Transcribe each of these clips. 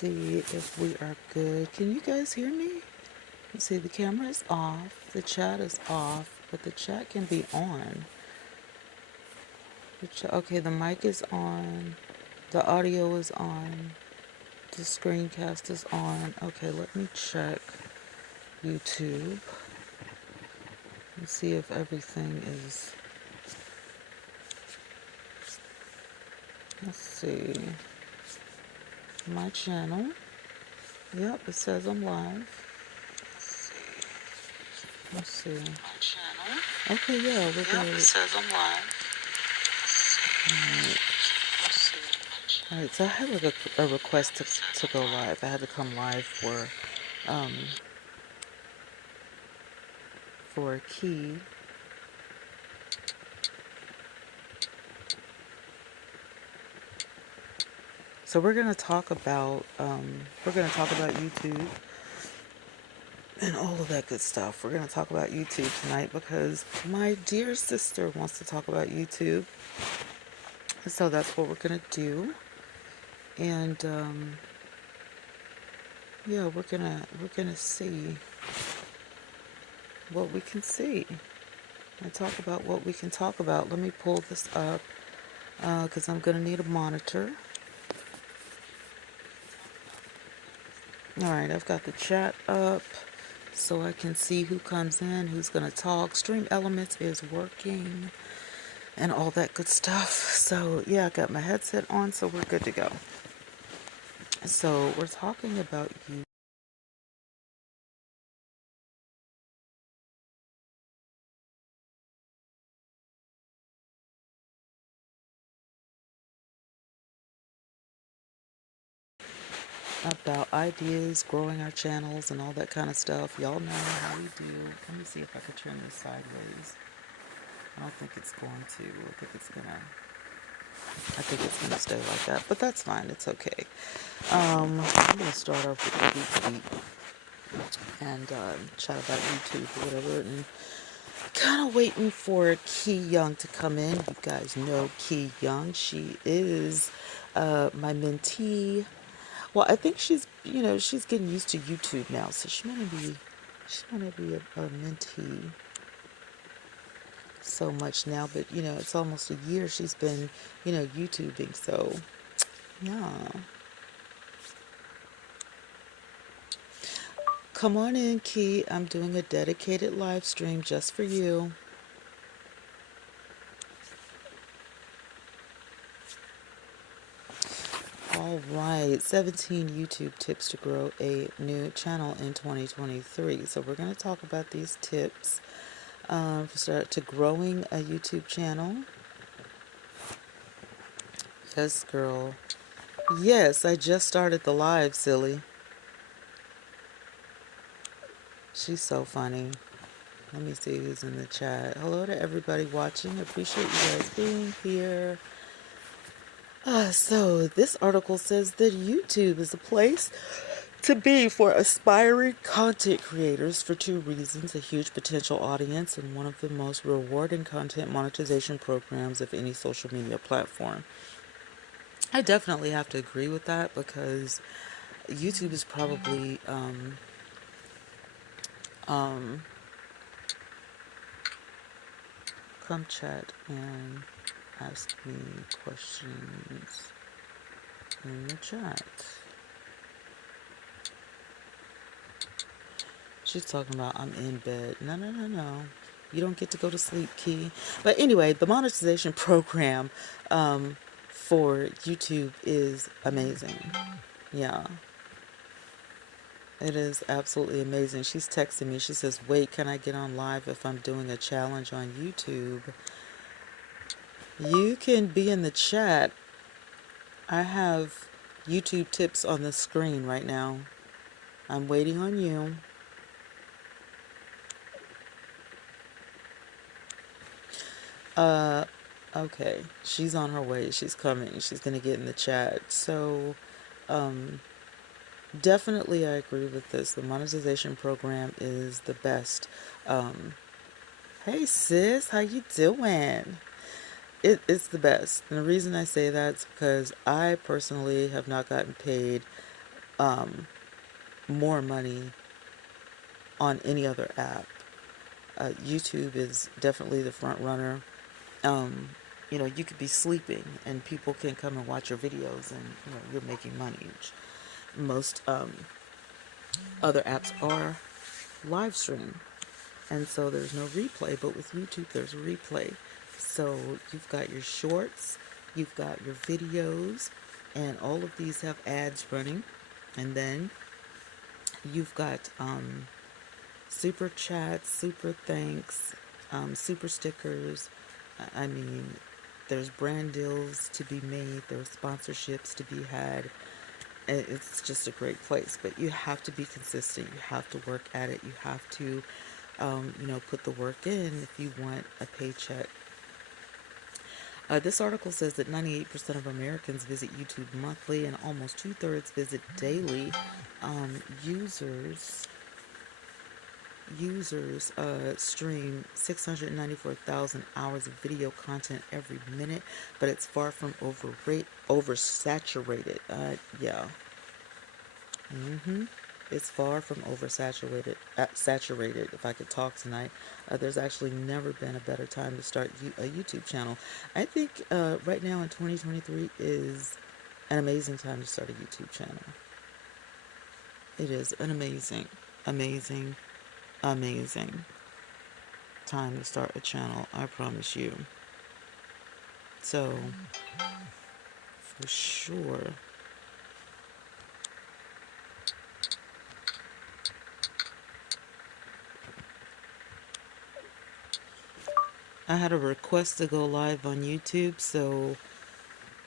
see if we are good. Can you guys hear me? Let's see, the camera is off, the chat is off, but the chat can be on. Okay, the mic is on, the audio is on, the screencast is on. Okay, let me check YouTube and see if everything is. Let's see. My channel. Yep, it says I'm live. Let's see. My channel. Okay, yeah, we're good. Yep, it says I'm live. Alright, so I had like a request to go live. I had to come live for a key. So we're gonna talk about YouTube and all of that good stuff. We're gonna talk about YouTube tonight because my dear sister wants to talk about YouTube. So that's what we're gonna do. And yeah, we're gonna see what we can see and talk about what we can talk about. Let me pull this up because I'm gonna need a monitor. Alright, I've got the chat up so I can see who comes in, who's gonna talk. Stream Elements is working and all that good stuff. So yeah, I got my headset on, so we're good to go. So we're talking about you. About ideas, growing our channels, and all that kind of stuff. Y'all know how we do. Let me see if I can turn this sideways. I don't think it's going to. I think it's gonna stay like that, but that's fine. It's okay. I'm gonna start off with the week's beat and chat about YouTube or whatever, and kind of waiting for Key Young to come in. You guys know Key Young. She is my mentee. Well, I think she's getting used to YouTube now, so she's gonna be a mentee so much now. But it's almost a year she's been YouTubing. So yeah, come on in, Key. I'm doing a dedicated live stream just for you. All right, 17 YouTube tips to grow a new channel in 2023. So we're going to talk about these tips to growing a YouTube channel. Yes, girl. Yes, I just started the live, silly. She's so funny. Let me see who's in the chat. Hello to everybody watching. I appreciate you guys being here. So this article says that YouTube is a place to be for aspiring content creators for two reasons: a huge potential audience and one of the most rewarding content monetization programs of any social media platform. I definitely have to agree with that because YouTube is probably come chat and ask me questions in the chat. She's talking about I'm in bed. No. You don't get to go to sleep, Key. But anyway, the monetization program for YouTube is amazing. Yeah. It is absolutely amazing. She's texting me. She says, wait, can I get on live if I'm doing a challenge on YouTube? You can be in the chat. I have YouTube tips on the screen right now. I'm waiting on you. Okay. She's on her way. She's coming. She's going to get in the chat. So, definitely I agree with this. The monetization program is the best. Hey sis, how you doing? It's the best. And the reason I say that is because I personally have not gotten paid more money on any other app. YouTube is definitely the front runner. Um, you could be sleeping and people can come and watch your videos, and you're making money. Which most other apps are live stream, and so there's no replay. But with YouTube, there's a replay. So you've got your shorts, you've got your videos, and all of these have ads running, and then you've got super chats, super thanks, super stickers. I mean, there's brand deals to be made, there's sponsorships to be had. It's just a great place, but you have to be consistent. You have to work at it. You have to, put the work in if you want a paycheck. This article says that 98% of Americans visit YouTube monthly, and almost two-thirds visit daily. Users stream 694,000 hours of video content every minute, but it's far from oversaturated. Yeah. It's far from oversaturated. Saturated. If I could talk tonight, there's actually never been a better time to start a YouTube channel. I think right now in 2023 is an amazing time to start a YouTube channel. It is an amazing time to start a channel, I promise you. So, for sure. I had a request to go live on YouTube, so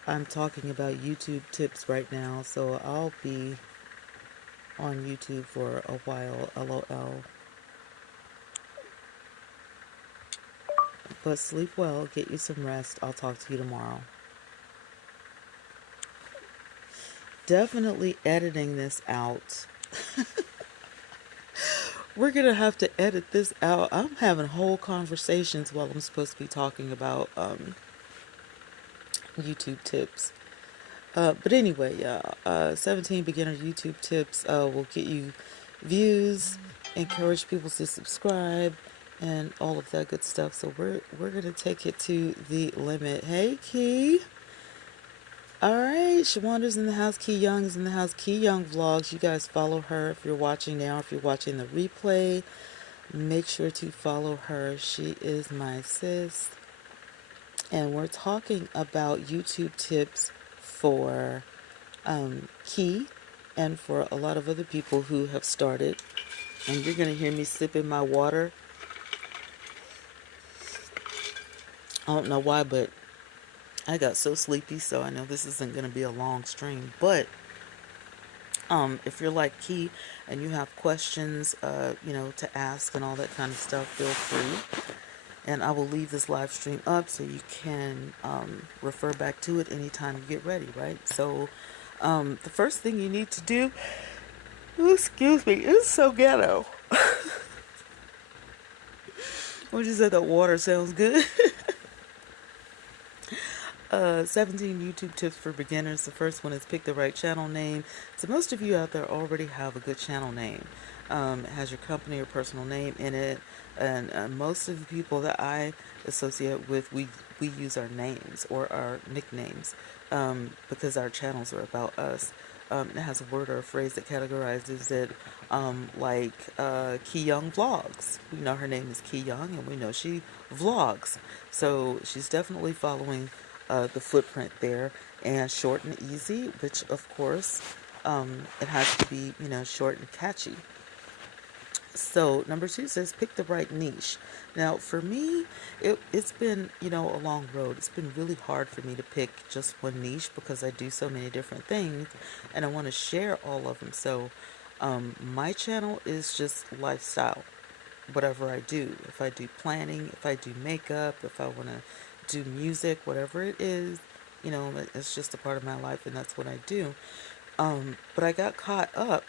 I'm talking about YouTube tips right now. So I'll be on YouTube for a while, LOL. But sleep well, get you some rest. I'll talk to you tomorrow. Definitely editing this out. We're going to have to edit this out. I'm having whole conversations while I'm supposed to be talking about YouTube tips. But anyway, yeah, 17 beginner YouTube tips will get you views, encourage people to subscribe, and all of that good stuff. So we're going to take it to the limit. Hey, Key. All right, Shawanda's in the house. Key Young is in the house. Key Young Vlogs. You guys follow her if you're watching now. If you're watching the replay, make sure to follow her. She is my sis. And we're talking about YouTube tips for Key and for a lot of other people who have started. And you're going to hear me sipping my water. I don't know why, but I got so sleepy, so I know this isn't going to be a long stream. But if you're like Key and you have questions, to ask and all that kind of stuff, feel free. And I will leave this live stream up so you can refer back to it anytime you get ready, right? So the first thing you need to do, excuse me, it's so ghetto. When you said that water sounds good. 17 YouTube tips for beginners. The first one is pick the right channel name. So most of you out there already have a good channel name. It has your company or personal name in it. And most of the people that I associate with, we use our names or our nicknames because our channels are about us. It has a word or a phrase that categorizes it like Key Young Vlogs. We know her name is Key Young and we know she vlogs. So she's definitely following the footprint there, and short and easy, which of course it has to be, short and catchy. So number 2 says pick the right niche. Now for me, it's been, a long road. It's been really hard for me to pick just one niche because I do so many different things and I want to share all of them. So my channel is just lifestyle. Whatever I do, if I do planning, if I do makeup, if I want to do music, whatever it is, it's just a part of my life and that's what I do. But I got caught up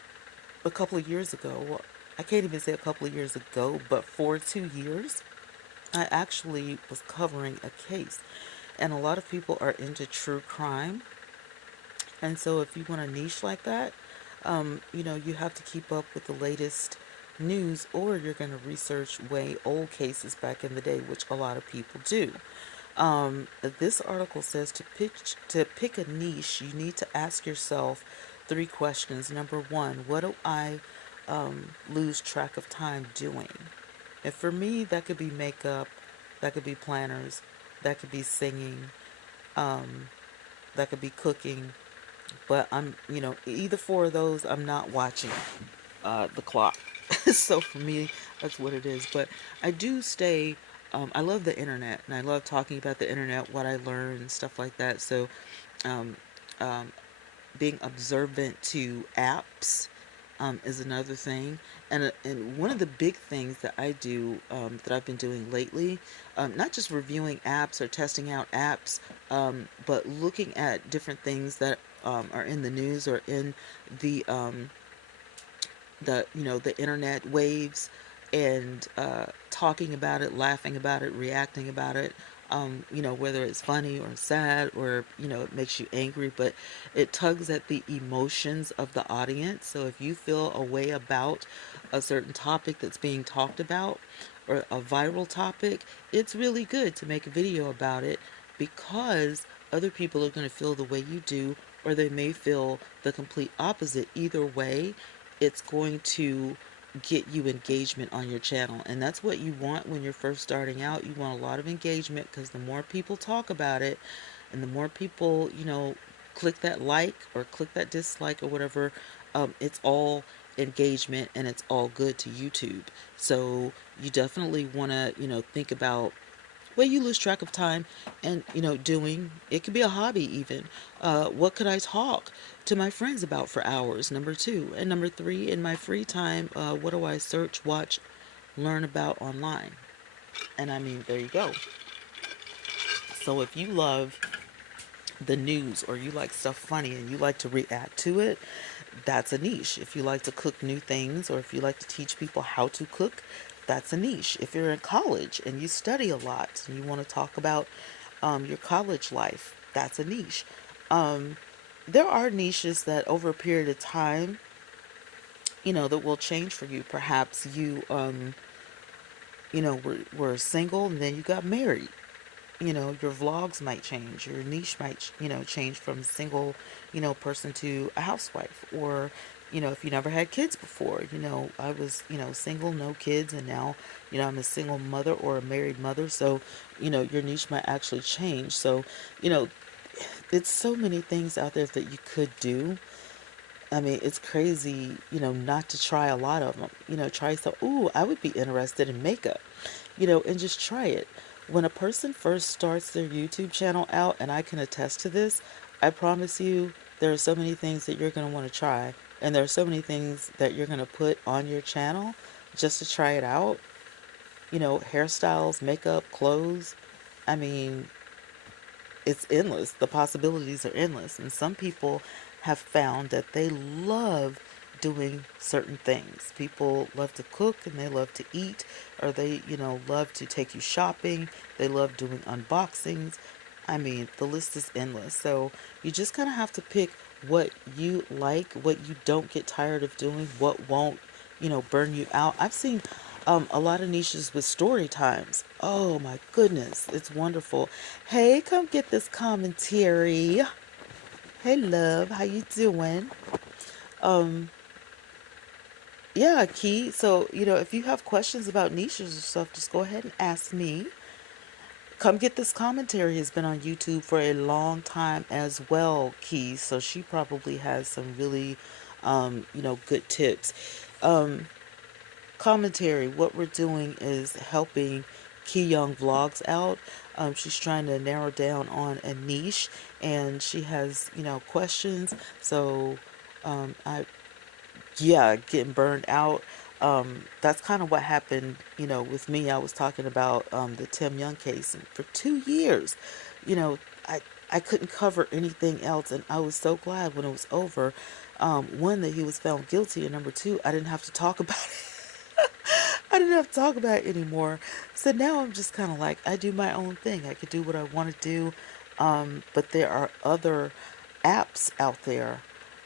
a couple of years ago. Well, I can't even say a couple of years ago, but for 2 years, I actually was covering a case. And a lot of people are into true crime. And so if you want a niche like that, You have to keep up with the latest news, or you're going to research way old cases back in the day, which a lot of people do. This article says to pick a niche, you need to ask yourself three questions. Number one, what do I lose track of time doing? And for me, that could be makeup, that could be planners, that could be singing, um, that could be cooking. But either four of those, I'm not watching the clock. So for me, that's what it is. But I do stay. I love the internet, and I love talking about the internet, what I learned, and stuff like that. So, um, um, being observant to apps is another thing. And one of the big things that I do, that I've been doing lately, not just reviewing apps or testing out apps, but looking at different things that are in the news or in the the internet waves, and talking about it, laughing about it, reacting about it. Whether it's funny or sad, or it makes you angry, but it tugs at the emotions of the audience. So if you feel a way about a certain topic that's being talked about, or a viral topic, it's really good to make a video about it, because other people are going to feel the way you do, or they may feel the complete opposite. Either way, it's going to get you engagement on your channel. And that's what you want when you're first starting out. You want a lot of engagement, because the more people talk about it, and the more people, click that like or click that dislike or whatever, it's all engagement, and it's all good to YouTube. So you definitely want to, think about where you lose track of time, and doing it could be a hobby even. What could I talk to my friends about for hours? Number two. And number three, in my free time, what do I search, watch, learn about online? And I mean, there you go. So if you love the news, or you like stuff funny and you like to react to it, that's a niche. If you like to cook new things, or if you like to teach people how to cook, that's a niche. If you're in college and you study a lot and you want to talk about your college life, that's a niche. Um, there are niches that over a period of time, that will change for you. Perhaps were single and then you got married. Your vlogs might change, your niche might change from a single person to a housewife. Or if you never had kids before, I was single, no kids, and now I'm a single mother or a married mother. So your niche might actually change. So you know it's so many things out there that you could do. I mean, it's crazy, not to try a lot of them. Try, so, ooh, I would be interested in makeup, and just try it. When a person first starts their YouTube channel out, and I can attest to this, I promise you, there are so many things that you're going to want to try. And there are so many things that you're going to put on your channel just to try it out. Hairstyles, makeup, clothes. I mean, it's endless. The possibilities are endless. And some people have found that they love doing certain things. People love to cook, and they love to eat, or they, love to take you shopping. They love doing unboxings. I mean, the list is endless. So you just kind of have to pick what you like, what you don't get tired of doing, what won't, burn you out. I've seen a lot of niches with story times. Oh my goodness, it's wonderful. Hey, come get this commentary. Hey, love, how you doing? Um, yeah, Key. So, if you have questions about niches or stuff, just go ahead and ask me. Come get this commentary has been on YouTube for a long time as well, Key. So she probably has some really, good tips. Um, Commentary, what we're doing is helping Key Young Vlogs out. She's trying to narrow down on a niche, and she has, questions. So, I yeah, getting burned out. That's kind of what happened, with me. I was talking about the Tim Young case, and for 2 years, you know, I I couldn't cover anything else, and I was so glad when it was over. One, that he was found guilty, and number two, I didn't have to talk about it. I didn't have to talk about it anymore. So now I'm just kind of like, I do my own thing. I could do what I want to do. But there are other apps out there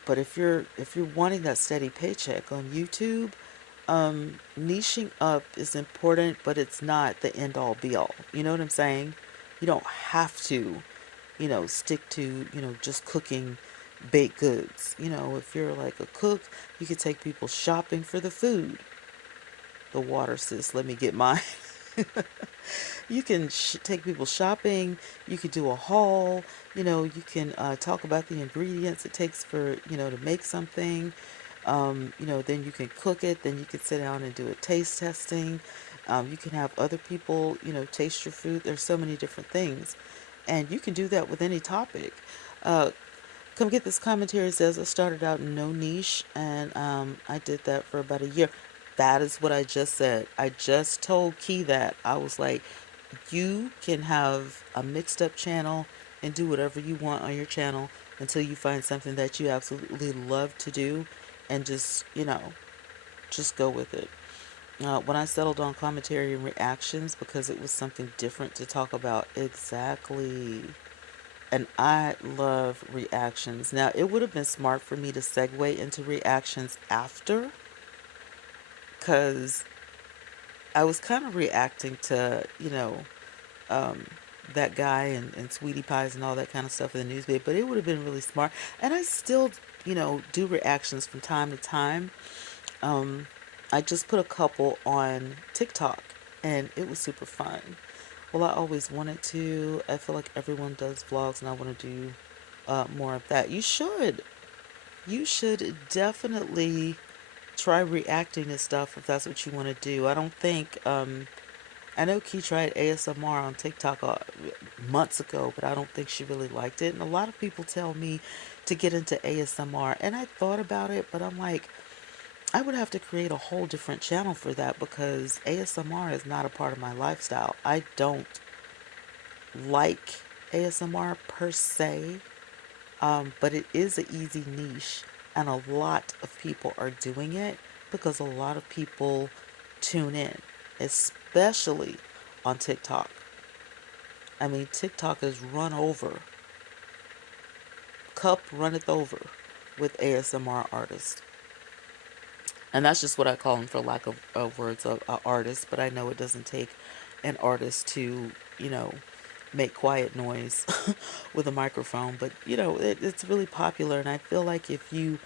But if you're wanting that steady paycheck on YouTube, niching up is important, but it's not the end all be all. You know what I'm saying? You don't have to, stick to, just cooking baked goods. If you're like a cook, you could take people shopping for the food. The water, sis, let me get mine. You can take people shopping. You could do a haul. You can talk about the ingredients it takes for, to make something. Then you can cook it. Then you can sit down and do a taste testing. You can have other people, taste your food. There's so many different things. And you can do that with any topic. Uh, Come Get This Commentary says I started out in no niche, and I did that for about a year. That is what I just said. I just told Key that. I was like, you can have a mixed up channel and do whatever you want on your channel until you find something that you absolutely love to do, and just go with it. When I settled on commentary and reactions because it was something different to talk about. Exactly. And I love reactions. Now, it would have been smart for me to segue into reactions after, because I was kind of reacting to, um, that guy and Sweetie Pies and all that kind of stuff in the newspaper, but it would have been really smart. And I still, do reactions from time to time. Um, I just put a couple on TikTok, and it was super fun. Well, I always wanted to. I feel like everyone does vlogs, and I want to do more of that. You should. You should definitely try reacting to stuff if that's what you want to do. I don't think. I know Key tried ASMR on TikTok months ago, but I don't think she really liked it. And a lot of people tell me to get into ASMR, and I thought about it, but I'm like, I would have to create a whole different channel for that because ASMR is not a part of my lifestyle. I don't like ASMR per se, but it is an easy niche, and a lot of people are doing it because a lot of people tune in, especially on TikTok. I mean, TikTok is run over, cup runneth over with ASMR artists. And that's just what I call them for lack of words, of artists. But I know it doesn't take an artist to, make quiet noise with a microphone. But, it's really popular. And I feel like if you,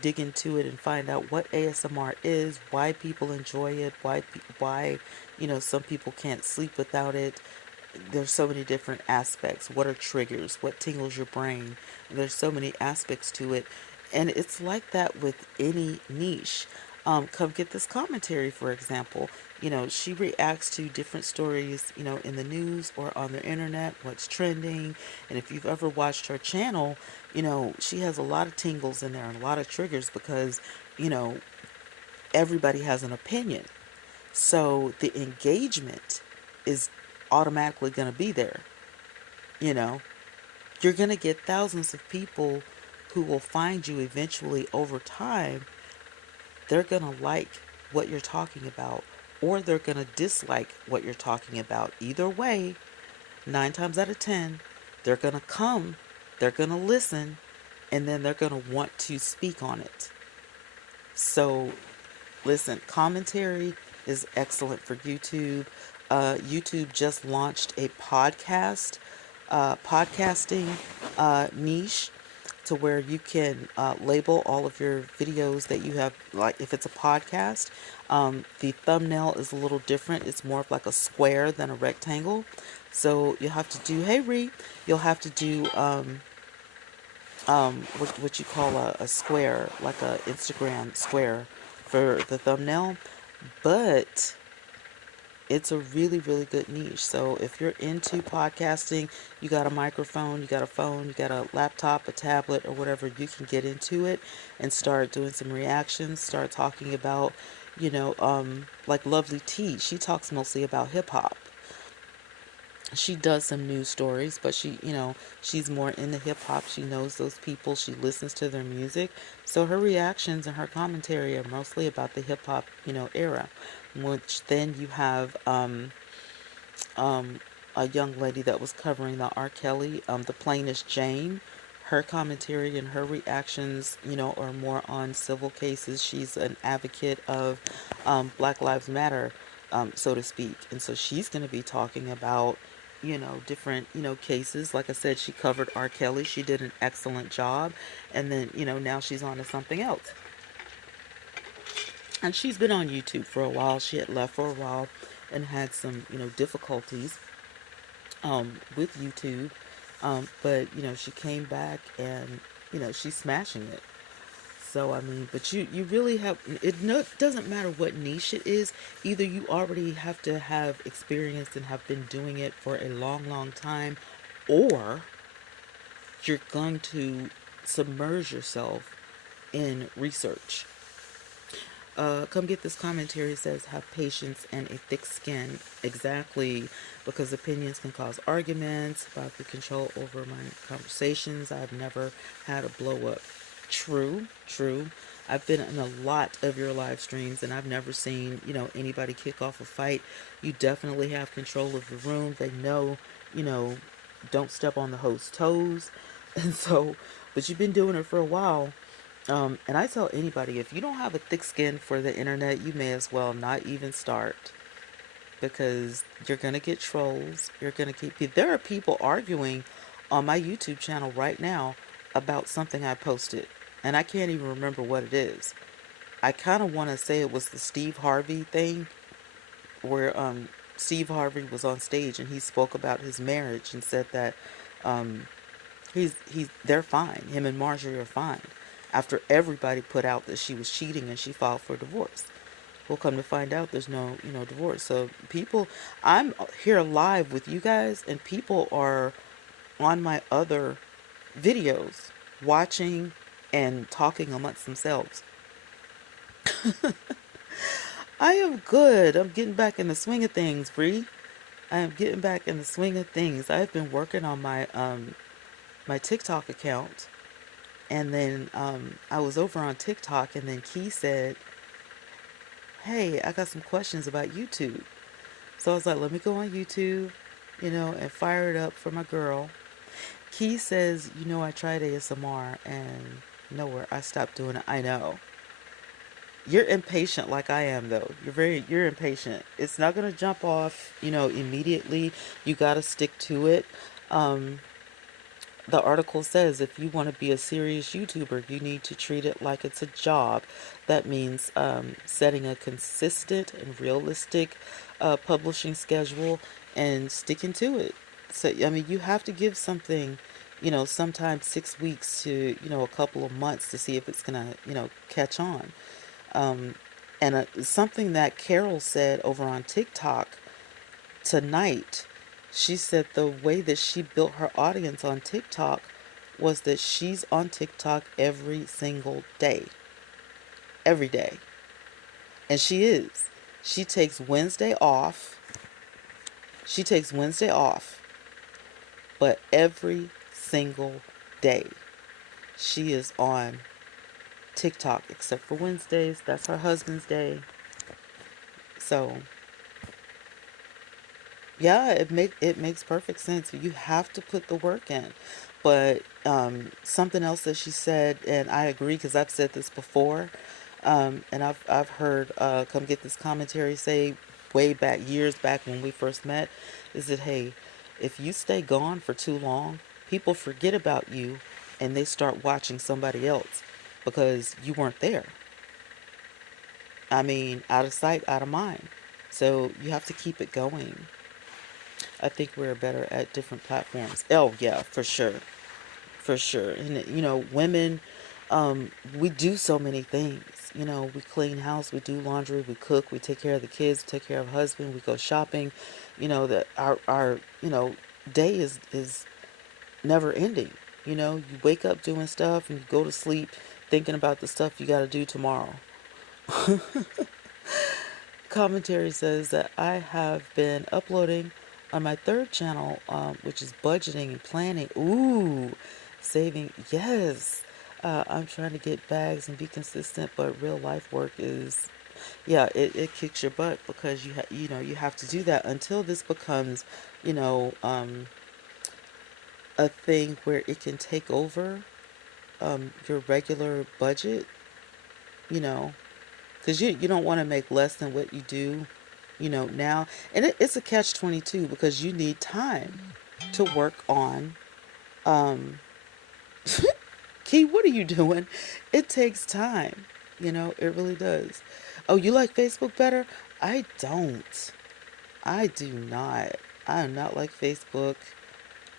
dig into it and find out what ASMR is, why people enjoy it, why, some people can't sleep without it. There's so many different aspects. What are triggers? What tingles your brain? There's so many aspects to it. And it's like that with any niche. Come Get This Commentary, for example. She reacts to different stories, in the news or on the internet, what's trending. And if you've ever watched her channel, she has a lot of tingles in there and a lot of triggers because, you know, everybody has an opinion. So the engagement is automatically going to be there. You know, you're going to get thousands of people who will find you eventually over time. They're going to like what you're talking about, or they're going to dislike what you're talking about. Either way, 9 times out of 10, they're going to come, they're going to listen, and then they're going to want to speak on it. So, listen, commentary is excellent for YouTube. YouTube just launched a podcasting niche to where you can label all of your videos that you have. Like if it's a podcast, the thumbnail is a little different. It's more of like a square than a rectangle. So you'll have to do, hey Ree, you'll have to do what you call a square, like a Instagram square for the thumbnail. But it's a really, really good niche. So if you're into podcasting, you got a microphone, you got a phone, you got a laptop, a tablet, or whatever, you can get into it and start doing some reactions, start talking about, like Lovely T. She talks mostly about hip hop. She does some news stories, but she's more into hip hop. She knows those people. She listens to their music. So her reactions and her commentary are mostly about the hip hop, era. Which then you have um, a young lady that was covering the R. Kelly, the plainest Jane. her commentary and her reactions, are more on civil cases. She's an advocate of Black Lives Matter, so to speak. And so she's going to be talking about, different, cases. Like I said, she covered R. Kelly. She did an excellent job. And then, now she's on to something else. And she's been on YouTube for a while. She had left for a while and had some, difficulties with YouTube. But, she came back and, she's smashing it. So, I mean, but you really have, doesn't matter what niche it is. Either you already have to have experience and have been doing it for a long, long time, or you're going to submerge yourself in research. Come get this commentary. It says, have patience and a thick skin. Exactly, because opinions can cause arguments. About the control over my conversations. I've never had a blow up. True. I've been in a lot of your live streams and I've never seen, anybody kick off a fight. You definitely have control of the room. They know, don't step on the host's toes. And so, but you've been doing it for a while. And I tell anybody, if you don't have a thick skin for the internet, you may as well not even start, because you're going to get trolls. You're going to keep, there are people arguing on my YouTube channel right now about something I posted, and I can't even remember what it is. I kind of want to say it was the Steve Harvey thing, where Steve Harvey was on stage and he spoke about his marriage and said that they're fine. Him and Marjorie are fine, after everybody put out that she was cheating and she filed for divorce. We'll come to find out there's no, divorce. So people, I'm here live with you guys, and people are on my other videos watching and talking amongst themselves. I am good. I'm getting back in the swing of things, Bree. I am getting back in the swing of things. I've been working on my my TikTok account, and then I was over on TikTok, and then Key said, hey, I got some questions about YouTube. So I was like, let me go on YouTube, and fire it up for my girl. Key says, I tried ASMR and nowhere. I stopped doing it. I know. You're impatient like I am, though. You're impatient. It's not going to jump off, immediately. You got to stick to it. The article says if you want to be a serious YouTuber, you need to treat it like it's a job. That means setting a consistent and realistic publishing schedule and sticking to it. So, I mean, you have to give something, sometimes 6 weeks to, a couple of months to see if it's going to, catch on. And something that Carol said over on TikTok tonight, she said the way that she built her audience on TikTok was that she's on TikTok every single day. Every day. And she is. She takes Wednesday off. But every single day she is on TikTok, except for Wednesdays. That's her husband's day. So yeah, it makes perfect sense. You have to put the work in. But something else that she said, and I agree because I've said this before, and I've heard Come Get This commentary say way back, years back when we first met, is that, hey, if you stay gone for too long, people forget about you and they start watching somebody else because you weren't there. I mean, out of sight, out of mind. So you have to keep it going. I think we're better at different platforms. Oh, yeah, for sure. For sure. And, women, we do so many things. We clean house, we do laundry, we cook, we take care of the kids, we take care of husband, we go shopping. That our day is never ending. You wake up doing stuff and you go to sleep thinking about the stuff you got to do tomorrow. Commentary says that I have been uploading on my third channel, which is budgeting and planning. Ooh, saving. Yes. I'm trying to get bags and be consistent, but real life work is, yeah, it kicks your butt because you have to do that until this becomes, a thing where it can take over your regular budget, you know, because you don't want to make less than what you do, now. And it's a catch 22 because you need time to work on. Um, Key, what are you doing? It takes time, it really does. Oh, you like Facebook better? I don't. I do not. I am not like Facebook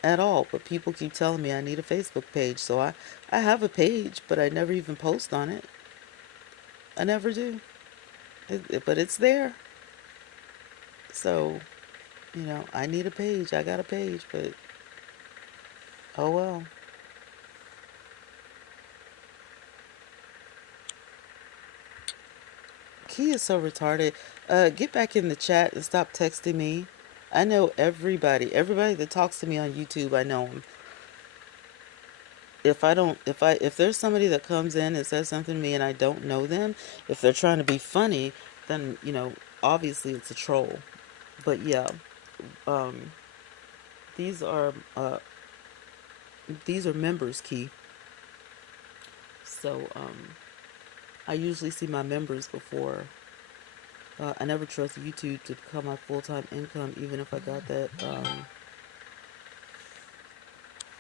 at all. But people keep telling me I need a Facebook page. So I have a page, but I never even post on it. I never do. But it's there. So, I need a page. I got a page, but oh well. Key is so retarded. Get back in the chat and stop texting me. I know everybody. Everybody that talks to me on YouTube, I know them. If there's somebody that comes in and says something to me and I don't know them, if they're trying to be funny, then obviously it's a troll. But yeah, um, these are members, Key. So I usually see my members before. I never trust YouTube to become my full-time income, even if I got that.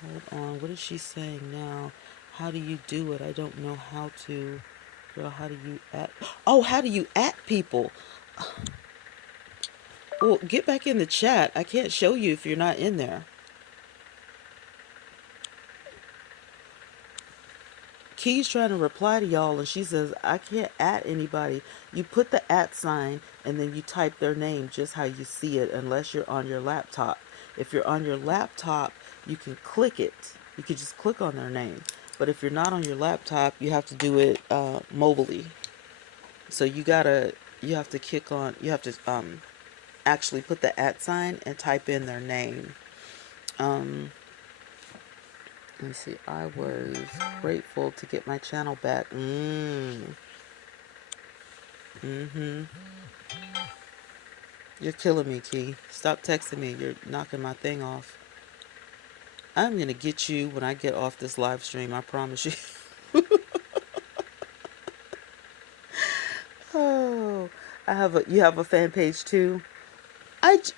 Hold on, what is she saying now? How do you do it? I don't know how to. Girl, how do you at? Oh, how do you at people? Well, get back in the chat. I can't show you if you're not in there. Key's trying to reply to y'all, and she says, I can't at anybody. You put the at sign, and then you type their name just how you see it, unless you're on your laptop. If you're on your laptop, you can click it. You can just click on their name. But if you're not on your laptop, you have to do it mobilely. So you have to actually put the at sign and type in their name. Let me see. I was grateful to get my channel back. Mm-hmm. You're killing me, Key. Stop texting me. You're knocking my thing off. I'm gonna get you when I get off this live stream. I promise you. Oh, you have a fan page too.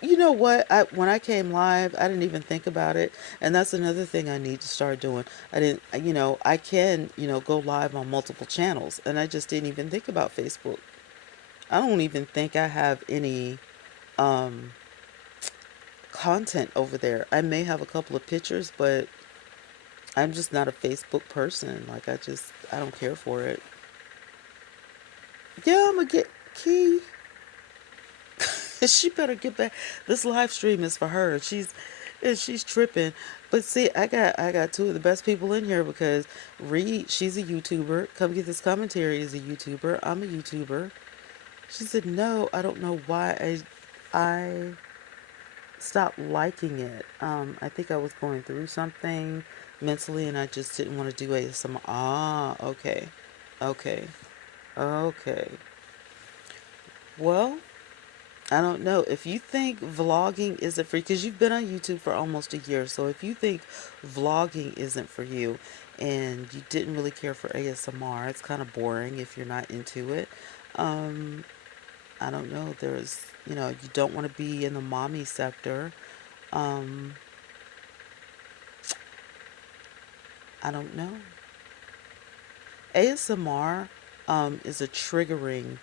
You know what? When I came live, I didn't even think about it, and that's another thing I need to start doing. I didn't, I can, go live on multiple channels, and I just didn't even think about Facebook. I don't even think I have any um, content over there. I may have a couple of pictures, but I'm just not a Facebook person. Like I don't care for it. Yeah, I'm gonna get Key. She better get back. This live stream is for her. She's tripping. But see, I got two of the best people in here because Reed, she's a YouTuber. Come Get This Commentary is a YouTuber. I'm a YouTuber. She said, no, I don't know why I stopped liking it. I think I was going through something mentally and I just didn't want to do ASMR. Ah, okay. Okay. Okay. Well, I don't know. If you think vlogging isn't for you, because you've been on YouTube for almost a year, so if you think vlogging isn't for you and you didn't really care for ASMR, it's kind of boring if you're not into it. Um, I don't know. You don't want to be in the mommy sector. Um, I don't know. ASMR is a triggering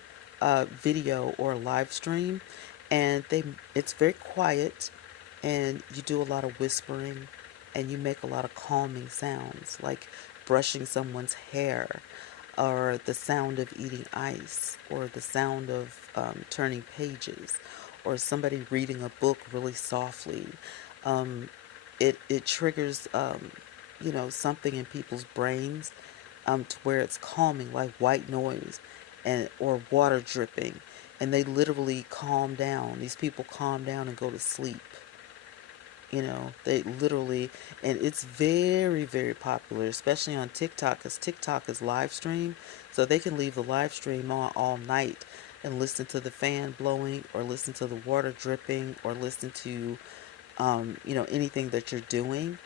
video or live stream, and it's very quiet, and you do a lot of whispering, and you make a lot of calming sounds, like brushing someone's hair, or the sound of eating ice, or the sound of turning pages, or somebody reading a book really softly. Um, it triggers something in people's brains to where it's calming, like white noise and or water dripping, and they literally calm down. These people calm down and go to sleep. They literally, and it's very, very popular, especially on TikTok, because TikTok is live stream, so they can leave the live stream on all night and listen to the fan blowing, or listen to the water dripping, or listen to anything that you're doing,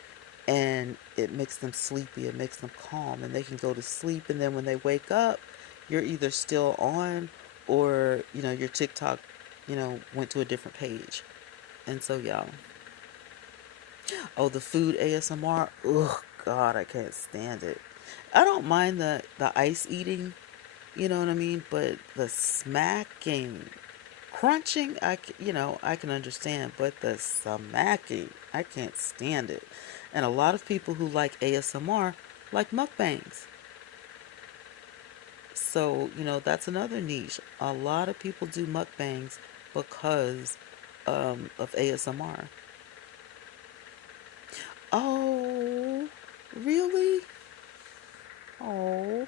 and it makes them sleepy, it makes them calm, and they can go to sleep. And then when they wake up, you're either still on, or your TikTok went to a different page. And so, yeah. Oh, the food ASMR. Oh God, I can't stand it. I don't mind the ice eating, you know what I mean, but the smacking, crunching, I can understand, but the smacking, I can't stand it. And a lot of people who like ASMR like mukbangs. So, that's another niche. A lot of people do mukbangs because of ASMR. Oh, really? Oh.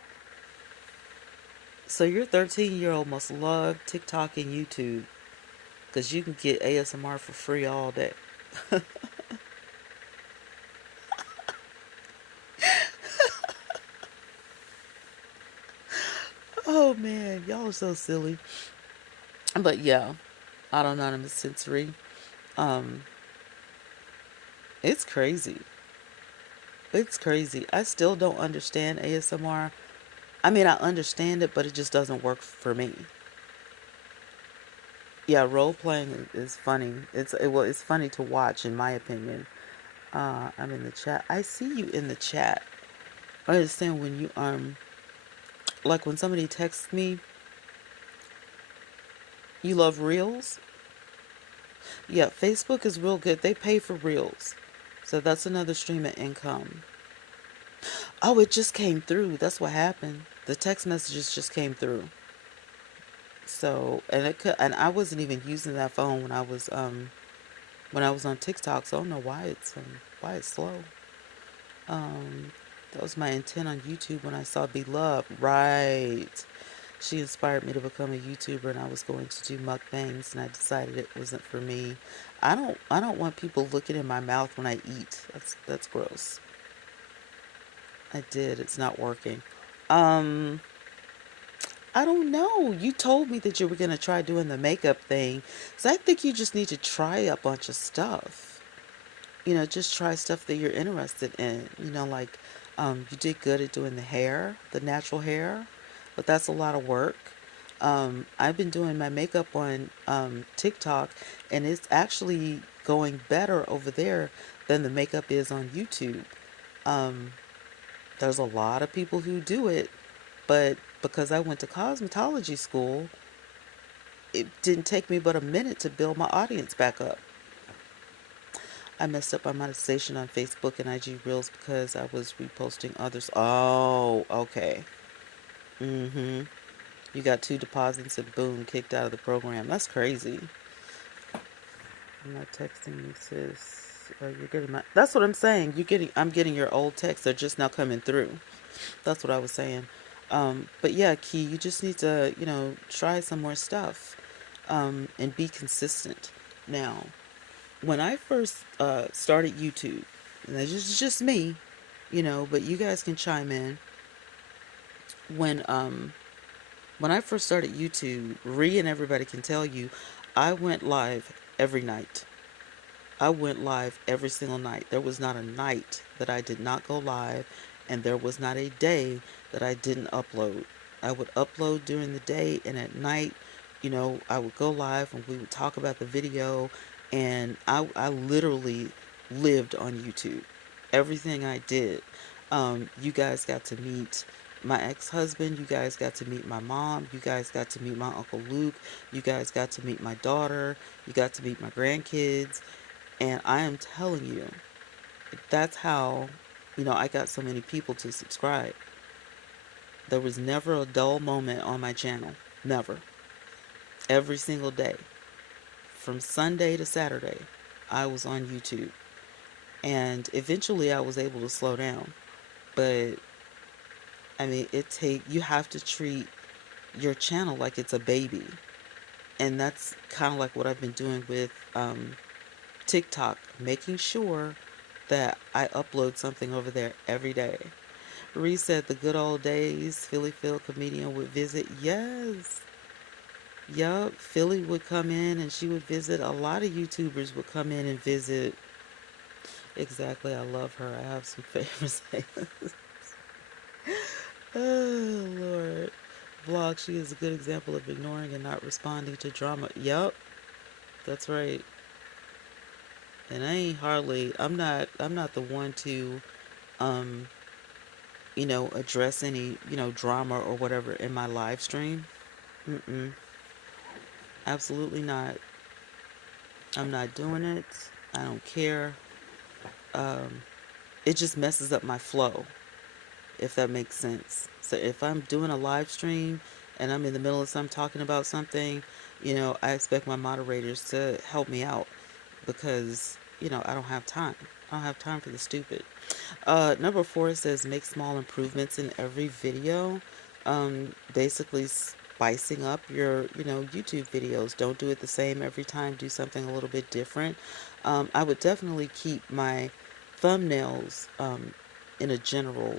So your 13-year-old must love TikTok and YouTube because you can get ASMR for free all day. Oh man, y'all are so silly. But yeah, autonomous sensory. Um, it's crazy. It's crazy. I still don't understand ASMR. I mean, I understand it, but it just doesn't work for me. Yeah, role playing is funny. Well, it's funny to watch, in my opinion. I'm in the chat. I see you in the chat. I understand when you like when somebody texts me, you love reels. Yeah, Facebook is real good. They pay for reels, so that's another stream of income. Oh, it just came through. That's what happened. The text messages just came through. So, and it could, and I wasn't even using that phone when I was on TikTok. So I don't know why it's slow. That was my intent on YouTube when I saw Beloved. Right. She inspired me to become a YouTuber, and I was going to do mukbangs, and I decided it wasn't for me. I don't want people looking in my mouth when I eat. That's gross. I did. It's not working. Um I don't know. You told me that you were going to try doing the makeup thing. So I think you just need to try a bunch of stuff. Just try stuff that you're interested in. Like you did good at doing the hair, the natural hair, but that's a lot of work. I've been doing my makeup on TikTok, and it's actually going better over there than the makeup is on YouTube. Um, there's a lot of people who do it, but because I went to cosmetology school, it didn't take me but a minute to build my audience back up. I messed up my monetization on Facebook and IG Reels because I was reposting others. Oh, okay. Mm-hmm. You got 2 deposits and boom, kicked out of the program. That's crazy. I'm not texting you, sis. You're getting my. That's what I'm saying. I'm getting your old texts. They're just now coming through. That's what I was saying. But yeah, Key, you just need to, try some more stuff, and be consistent. Now, when I first started YouTube, and this is just me, but you guys can chime in. When when I first started YouTube, Ree and everybody can tell you, I went live every night. I went live every single night. There was not a night that I did not go live, and there was not a day that I didn't upload. I would upload during the day, and at night, I would go live and we would talk about the video. And I literally lived on YouTube. Everything I did. You guys got to meet my ex-husband. You guys got to meet my mom. You guys got to meet my Uncle Luke. You guys got to meet my daughter. You got to meet my grandkids. And I am telling you, that's how, I got so many people to subscribe. There was never a dull moment on my channel. Never. Every single day. From Sunday to Saturday, I was on YouTube. And eventually I was able to slow down. But, I mean, you have to treat your channel like it's a baby. And that's kind of like what I've been doing with TikTok, making sure that I upload something over there every day. Reese said the good old days, Philly Phil comedian would visit. Yes. Yup. Philly would come in and she would visit. A lot of YouTubers would come in and visit. Exactly. I love her. I have some favorites. Oh, Lord. Vlog, she is a good example of ignoring and not responding to drama. Yup, that's right. And I'm not the one to, um, address any, drama or whatever in my live stream. Mm-mm. Absolutely not. I'm not doing it. I don't care. Um, it just messes up my flow, if that makes sense. So if I'm doing a live stream and I'm in the middle of some talking about something, I expect my moderators to help me out because, I don't have time. I don't have time for the stupid. Number 4 says make small improvements in every video. Basically spicing up your, YouTube videos. Don't do it the same every time. Do something a little bit different. I would definitely keep my thumbnails in a general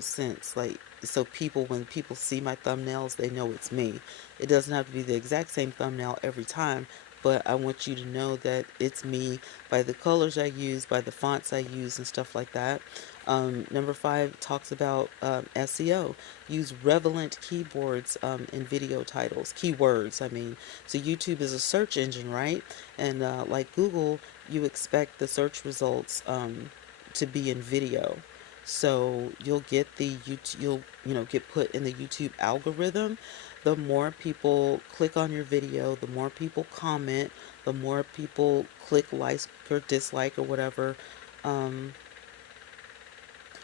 sense, like, so people, when people see my thumbnails, they know it's me. It doesn't have to be the exact same thumbnail every time, but I want you to know that it's me by the colors I use, by the fonts I use, and stuff like that. Number 5 talks about SEO. Use relevant keyboards in video titles, keywords, I mean. So YouTube is a search engine, right? And like Google, you expect the search results to be in video. So you'll get the YouTube, you'll get put in the YouTube algorithm. The more people click on your video, the more people comment, the more people click like or dislike or whatever. Um,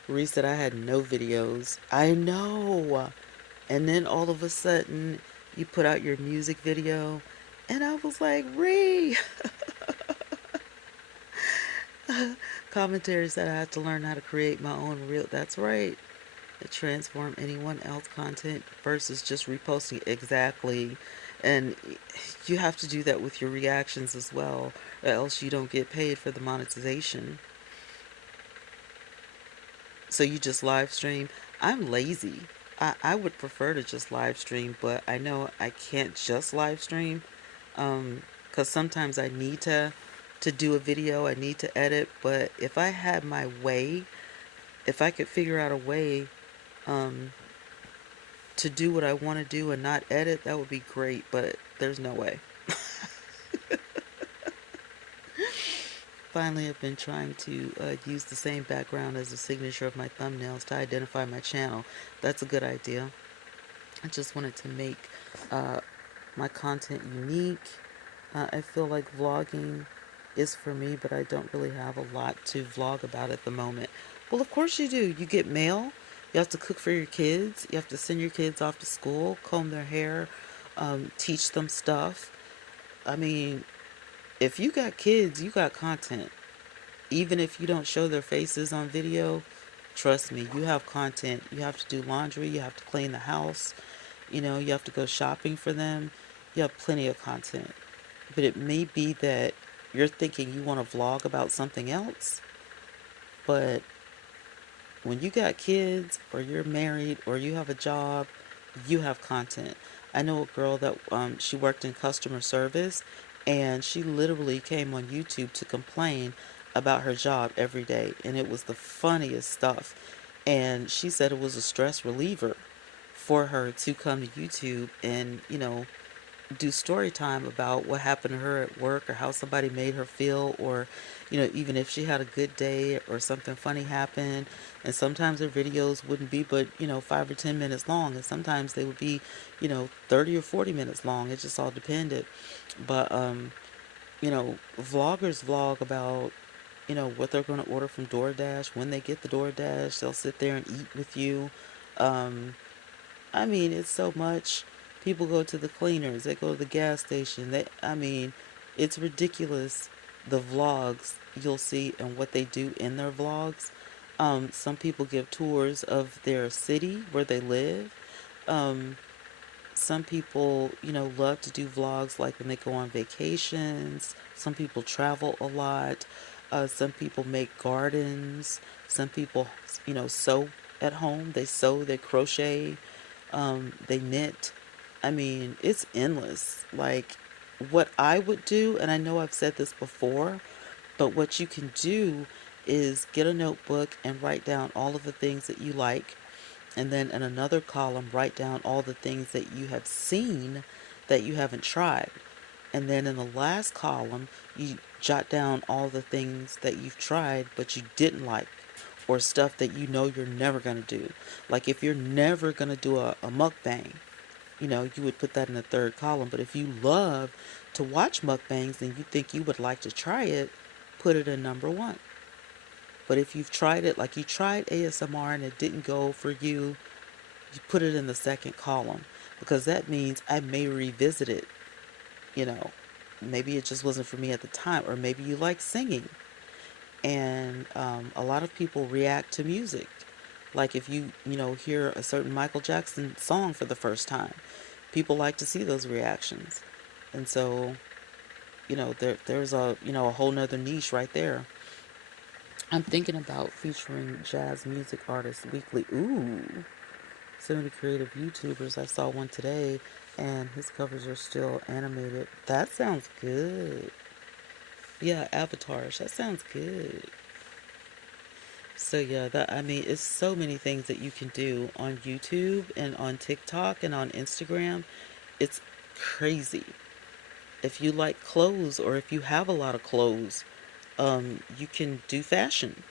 Reese said I had no videos. I know. And then all of a sudden, you put out your music video, and I was like, Ree. Commentary said I had to learn how to create my own reel. That's right. Transform anyone else content versus just reposting. Exactly. And you have to do that with your reactions as well, or else you don't get paid for the monetization. So you just live stream. I'm lazy. I would prefer to just live stream, but I know I can't just live stream, because sometimes I need to do a video, I need to edit. But if I had my way, if I could figure out a way um, to do what I want to do and not edit, that would be great, but there's no way. Finally, I've been trying to use the same background as the signature of my thumbnails to identify my channel. That's a good idea. I just wanted to make uh, my content unique. I feel like vlogging is for me, but I don't really have a lot to vlog about at the moment. Well, of course you do. You get mail. You have to cook for your kids. You have to send your kids off to school, comb their hair, teach them stuff. I mean, if you got kids, you got content. Even if you don't show their faces on video, trust me, you have content. You have to do laundry. You have to clean the house. You have to go shopping for them. You have plenty of content. But it may be that you're thinking you want to vlog about something else, but when you got kids or you're married or you have a job, you have content. I know a girl that she worked in customer service, and she literally came on YouTube to complain about her job every day, and it was the funniest stuff. And she said it was a stress reliever for her to come to YouTube and, do story time about what happened to her at work, or how somebody made her feel, or even if she had a good day or something funny happened. And sometimes her videos wouldn't be but 5 or 10 minutes long, and sometimes they would be 30 or 40 minutes long. It just all depended. But vloggers vlog about what they're going to order from DoorDash. When they get the DoorDash, they'll sit there and eat with you. um I mean, it's so much. People go to the cleaners, they go to the gas station. I mean, it's ridiculous the vlogs you'll see and what they do in their vlogs. Some people give tours of their city where they live. Um, some people, love to do vlogs like when they go on vacations. Some people travel a lot. Some people make gardens. Some people, sew at home. They sew, they crochet, they knit. I mean, it's endless. Like, what I would do, and I know I've said this before, But what you can do is get a notebook and write down all of the things that you like. And then in another column, write down all the things that you have seen that you haven't tried. And then in the last column, you jot down all the things that you've tried but you didn't like, or stuff that you know you're never going to do. Like if you're never going to do a mukbang, you would put that in the third column. But if you love to watch mukbangs and you think you would like to try it, put it in number one. But if you've tried it, like you tried ASMR and it didn't go for you, you put it in the second column, because that means I may revisit it. you know Maybe it just wasn't for me at the time, or maybe you like singing, and a lot of people react to music. Like if you hear a certain Michael Jackson song for the first time, people like to see those reactions. And so there's a whole nother niche right there. I'm thinking about featuring jazz music artists weekly. Ooh, some of the creative YouTubers. I saw one today, and his covers are still animated. That sounds good. Yeah, avatars. That sounds good. So yeah, it's so many things that you can do on YouTube and on TikTok and on Instagram. It's crazy. If you like clothes, or if you have a lot of clothes, you can do fashion.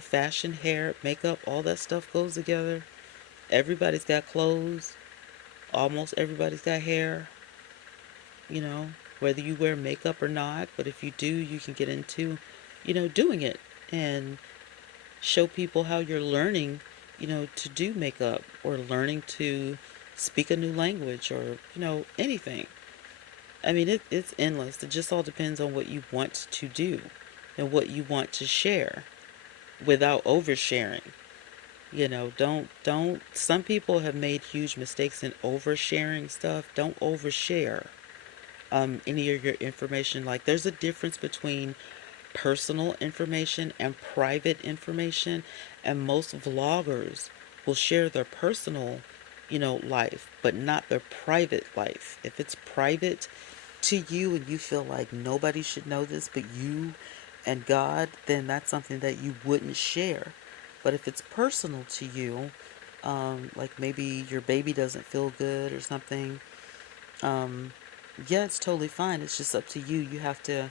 Fashion, hair, makeup, all that stuff goes together. Everybody's got clothes. Almost everybody's got hair, you know, whether you wear makeup or not. But if you do, you can get into, doing it and show people how you're learning, to do makeup, or learning to speak a new language, or, anything. I mean, it's endless. It just all depends on what you want to do and what you want to share without oversharing. Don't, some people have made huge mistakes in oversharing stuff. Don't overshare any of your information. Like, there's a difference between personal information and private information, and most vloggers will share their personal, life, but not their private life. If it's private to you and you feel like nobody should know this but you and God, then that's something that you wouldn't share. But if it's personal to you, like maybe your baby doesn't feel good or something, um, yeah, it's totally fine. It's just up to you. You have to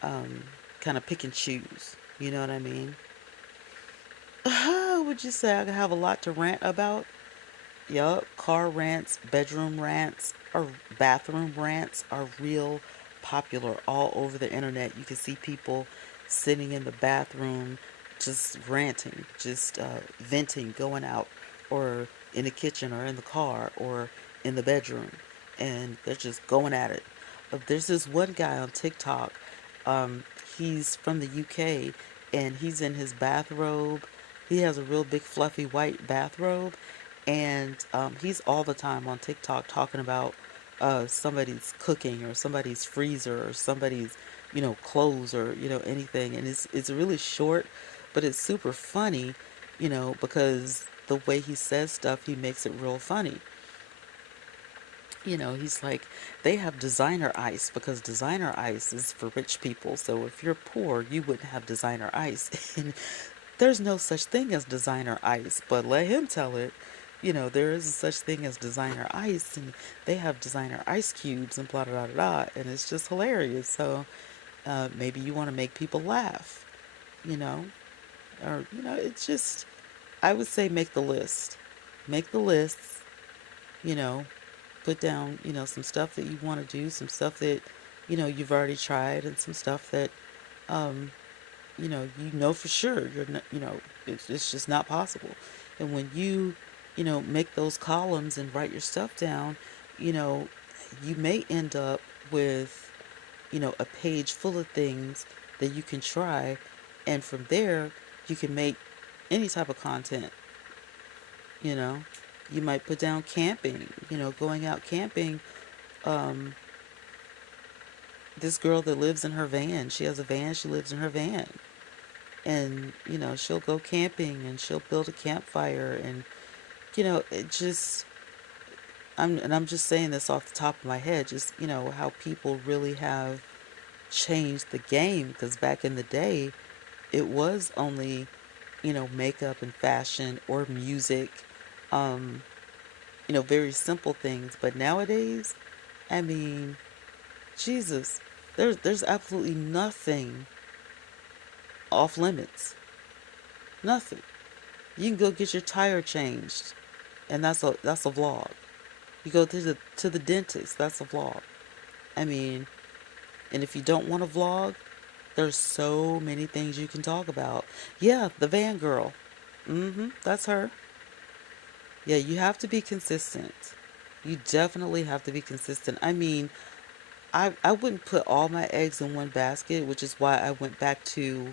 kind of pick and choose. You know what I mean? Would you say I have a lot to rant about? Yup, car rants, bedroom rants, or bathroom rants are real popular all over the internet. You can see people sitting in the bathroom just ranting, just venting, going out, or in the kitchen, or in the car, or in the bedroom, and they're just going at it. There's this one guy on TikTok. Um, he's from the UK, and he's in his bathrobe. He has a real big fluffy white bathrobe, and he's all the time on TikTok talking about somebody's cooking, or somebody's freezer, or somebody's clothes, or anything. And it's really short, but it's super funny, because the way he says stuff, he makes it real funny. He's like, they have designer ice because designer ice is for rich people. So if you're poor, you wouldn't have designer ice. And there's no such thing as designer ice, but let him tell it. There is a such thing as designer ice, and they have designer ice cubes, and blah, blah, blah, blah. And it's just hilarious. So maybe you want to make people laugh, you know, it's just, I would say make the list. Make the lists, you know, put down, some stuff that you want to do, some stuff that, you've already tried, and some stuff that, um, for sure you're not, it's just not possible. And when you make those columns and write your stuff down, you know, you may end up with, a page full of things that you can try. And from there, you can make any type of content, you know. You might put down camping, going out camping. Um, this girl that lives in her van, she has a van, she lives in her van. And, she'll go camping and she'll build a campfire. And, it just, I'm just saying this off the top of my head, just, how people really have changed the game, because back in the day, it was only, makeup and fashion or music, um, very simple things. But nowadays, I mean, Jesus, there's absolutely nothing off limits. Nothing. You can go get your tire changed, and that's a vlog. You go to the dentist, that's a vlog. I mean, and if you don't want to vlog, there's so many things you can talk about. Yeah, the van girl. That's her. Yeah, you have to be consistent. You definitely have to be consistent. I mean, I wouldn't put all my eggs in one basket, which is why I went back to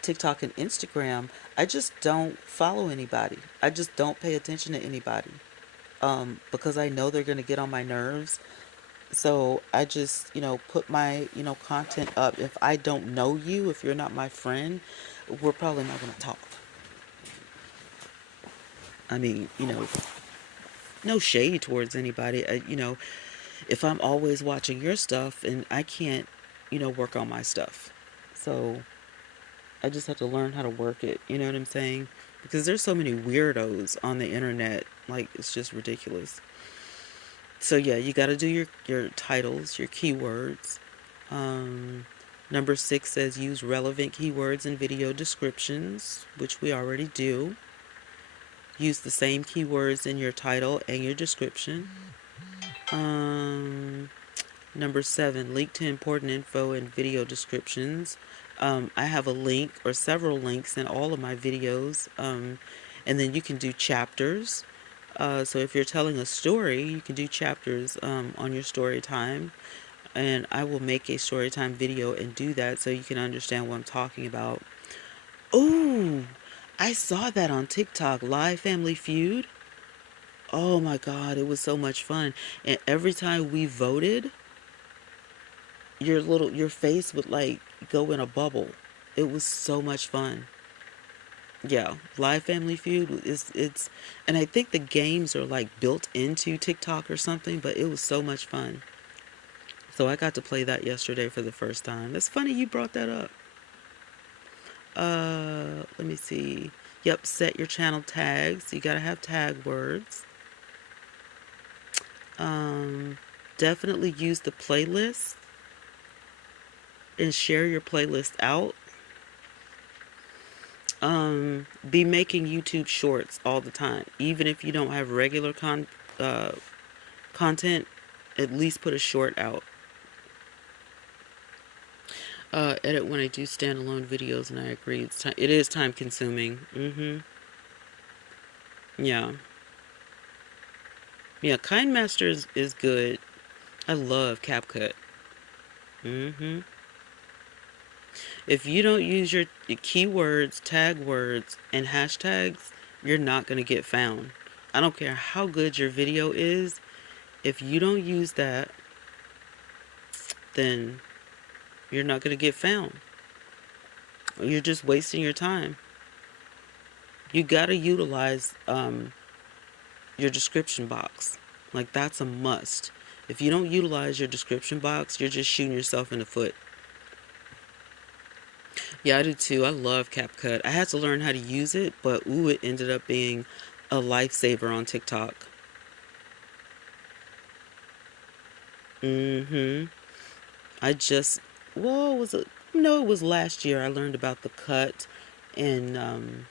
TikTok and Instagram. I just don't follow anybody. I just don't pay attention to anybody, because I know they're going to get on my nerves. So I just, put my, content up. If I don't know you, if you're not my friend, we're probably not going to talk. I mean, no shade towards anybody. If I'm always watching your stuff and I can't, work on my stuff. So I just have to learn how to work it. You know what I'm saying? Because there's so many weirdos on the internet. Like, it's just ridiculous. So yeah, you got to do your titles, your keywords. Um, Number 6 says use relevant keywords in video descriptions, which we already do. Use the same keywords in your title and your description. Um, Number 7, link to important info in video descriptions. I have a link or several links in all of my videos. And then you can do chapters. So if you're telling a story, you can do chapters on your story time. And I will make a story time video and do that so you can understand what I'm talking about. Oh, I saw that on TikTok, Live Family Feud. Oh my God, it was so much fun. And every time we voted, your face would like go in a bubble. It was so much fun. Yeah, Live Family Feud is it's and I think the games are like built into TikTok or something, but it was so much fun. So I got to play that yesterday for the first time. It's funny you brought that up. Let me see. Yep, set your channel tags. You gotta have tag words. Um, Definitely use the playlist and share your playlist out. Be making YouTube shorts all the time. Even if you don't have regular content, at least put a short out. Edit when I do standalone videos, and I agree. It is time consuming. Yeah. Yeah, KindMaster is good. I love CapCut. If you don't use your keywords, tag words, and hashtags, you're not going to get found. I don't care how good your video is. If you don't use that, then you're not going to get found. You're just wasting your time. You got to utilize your description box. Like, that's a must. If you don't utilize your description box, you're just shooting yourself in the foot. Yeah, I do too. I love CapCut. I had to learn how to use it, but ooh, it ended up being a lifesaver on TikTok. I just, well, was it? No, it was last year. I learned about the cut, and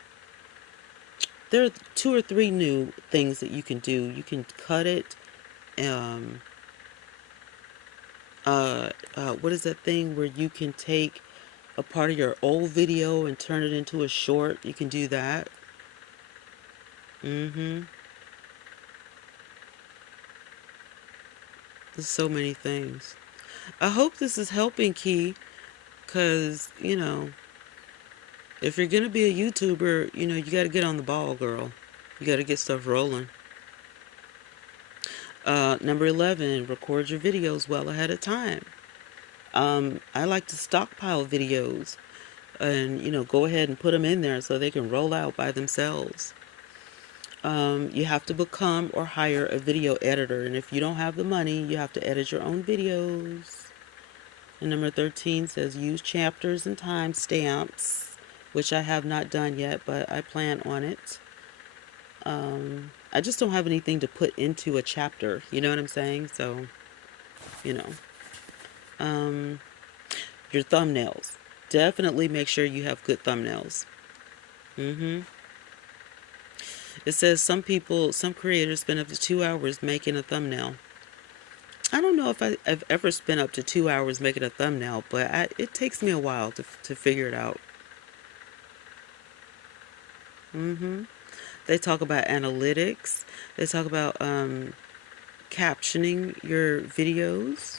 there are 2 or 3 new things that you can do. You can cut it. Um, what is that thing where you can take a part of your old video and turn it into a short? You can do that. There's so many things. I hope this is helping, Key, because, if you're going to be a YouTuber, you got to get on the ball, girl. You got to get stuff rolling. Number 11, record your videos well ahead of time. I like to stockpile videos and, go ahead and put them in there so they can roll out by themselves. You have to become or hire a video editor. And if you don't have the money, you have to edit your own videos. And number 13 says use chapters and timestamps, which I have not done yet, but I plan on it. I just don't have anything to put into a chapter. You know what I'm saying? So, you know. Your thumbnails. Definitely make sure you have good thumbnails. It says some creators spend up to 2 hours making a thumbnail. I don't know if I've ever spent up to 2 hours making a thumbnail, but it takes me a while to figure it out. They talk about analytics. They talk about captioning your videos.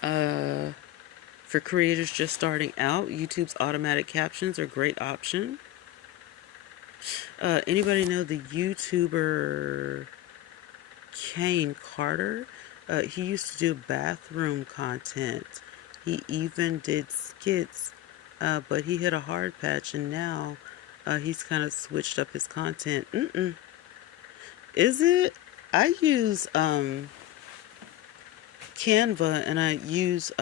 For creators just starting out, YouTube's automatic captions are a great option. Anybody know the YouTuber Kane Carter? He used to do bathroom content. He even did skits, but he hit a hard patch, and now he's kind of switched up his content. Is it? I use Canva, and I use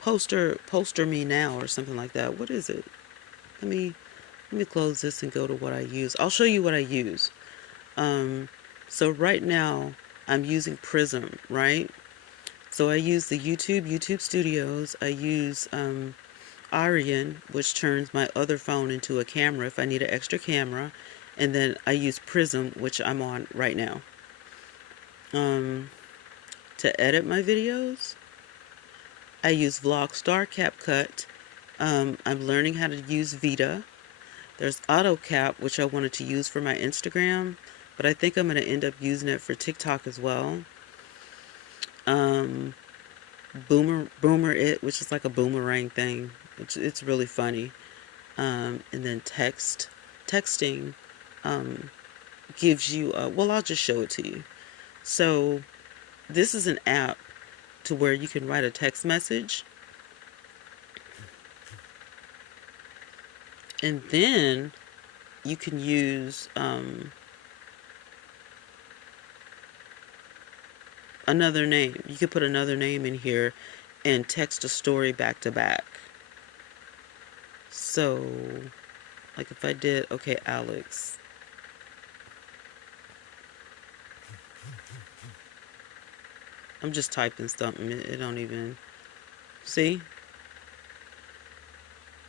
Poster Me Now or something like that. What is it? Let me close this and go to what I use. I'll show you what I use. So right now I'm using Prism, right? So I use the YouTube Studios. I use Arian, which turns my other phone into a camera if I need an extra camera. And then I use Prism, which I'm on right now. To edit my videos, I use Vlogstar, CapCut. I'm learning how to use Vita. There's AutoCap, which I wanted to use for my Instagram, but I think I'm going to end up using it for TikTok as well. Boomer It, which is like a boomerang thing. It's really funny. And then texting gives you, well, I'll just show it to you. So this is an app to where you can write a text message. And then you can use another name. You could put another name in here and text a story back to back. So, like if I did, okay, Alex. I'm just typing something. It don't even, see?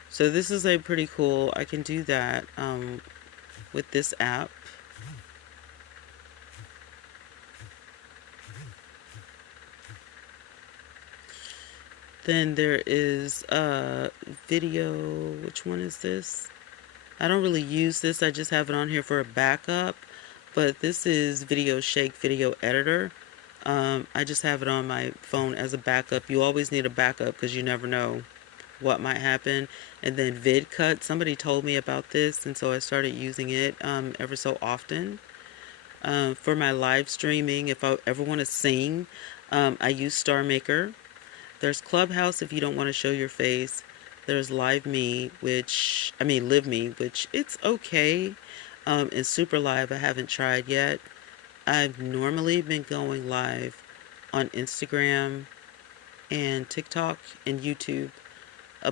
So this is a pretty cool, I can do that with this app. Then there is video, which one is this? I don't really use this, I just have it on here for a backup, but this is Video Shake Video Editor. I just have it on my phone as a backup. You always need a backup because you never know what might happen. And then VidCut, somebody told me about this, and so I started using it ever so often. For my live streaming, if I ever want to sing, I use StarMaker. There's Clubhouse if you don't want to show your face. There's Live Me, which it's okay. And Super Live I haven't tried yet. I've normally been going live on Instagram and TikTok and YouTube.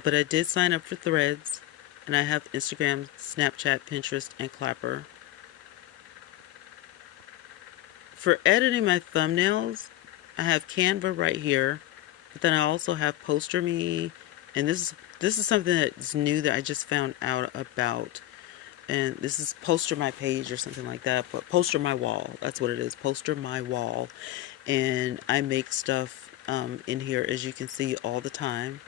But I did sign up for Threads, and I have Instagram, Snapchat, Pinterest, and Clapper. For editing my thumbnails, I have Canva right here, but then I also have Poster Me, and this is something that's new that I just found out about. And this is Poster My Page or something like that, but Poster My Wall, that's what it is, Poster My Wall. And I make stuff in here, as you can see, all the time.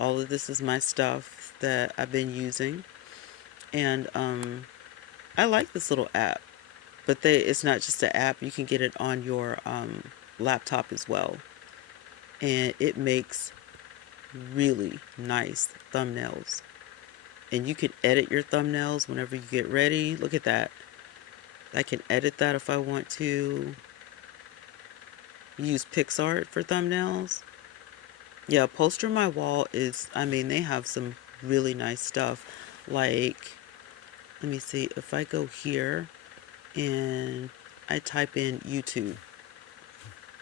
All of this is my stuff that I've been using. And I like this little app, but it's not just an app, you can get it on your laptop as well. And it makes really nice thumbnails. And you can edit your thumbnails whenever you get ready. Look at that. I can edit that if I want to. Use PixArt for thumbnails. Yeah, Poster My Wall is, they have some really nice stuff. Like, let me see, if I go here and I type in YouTube,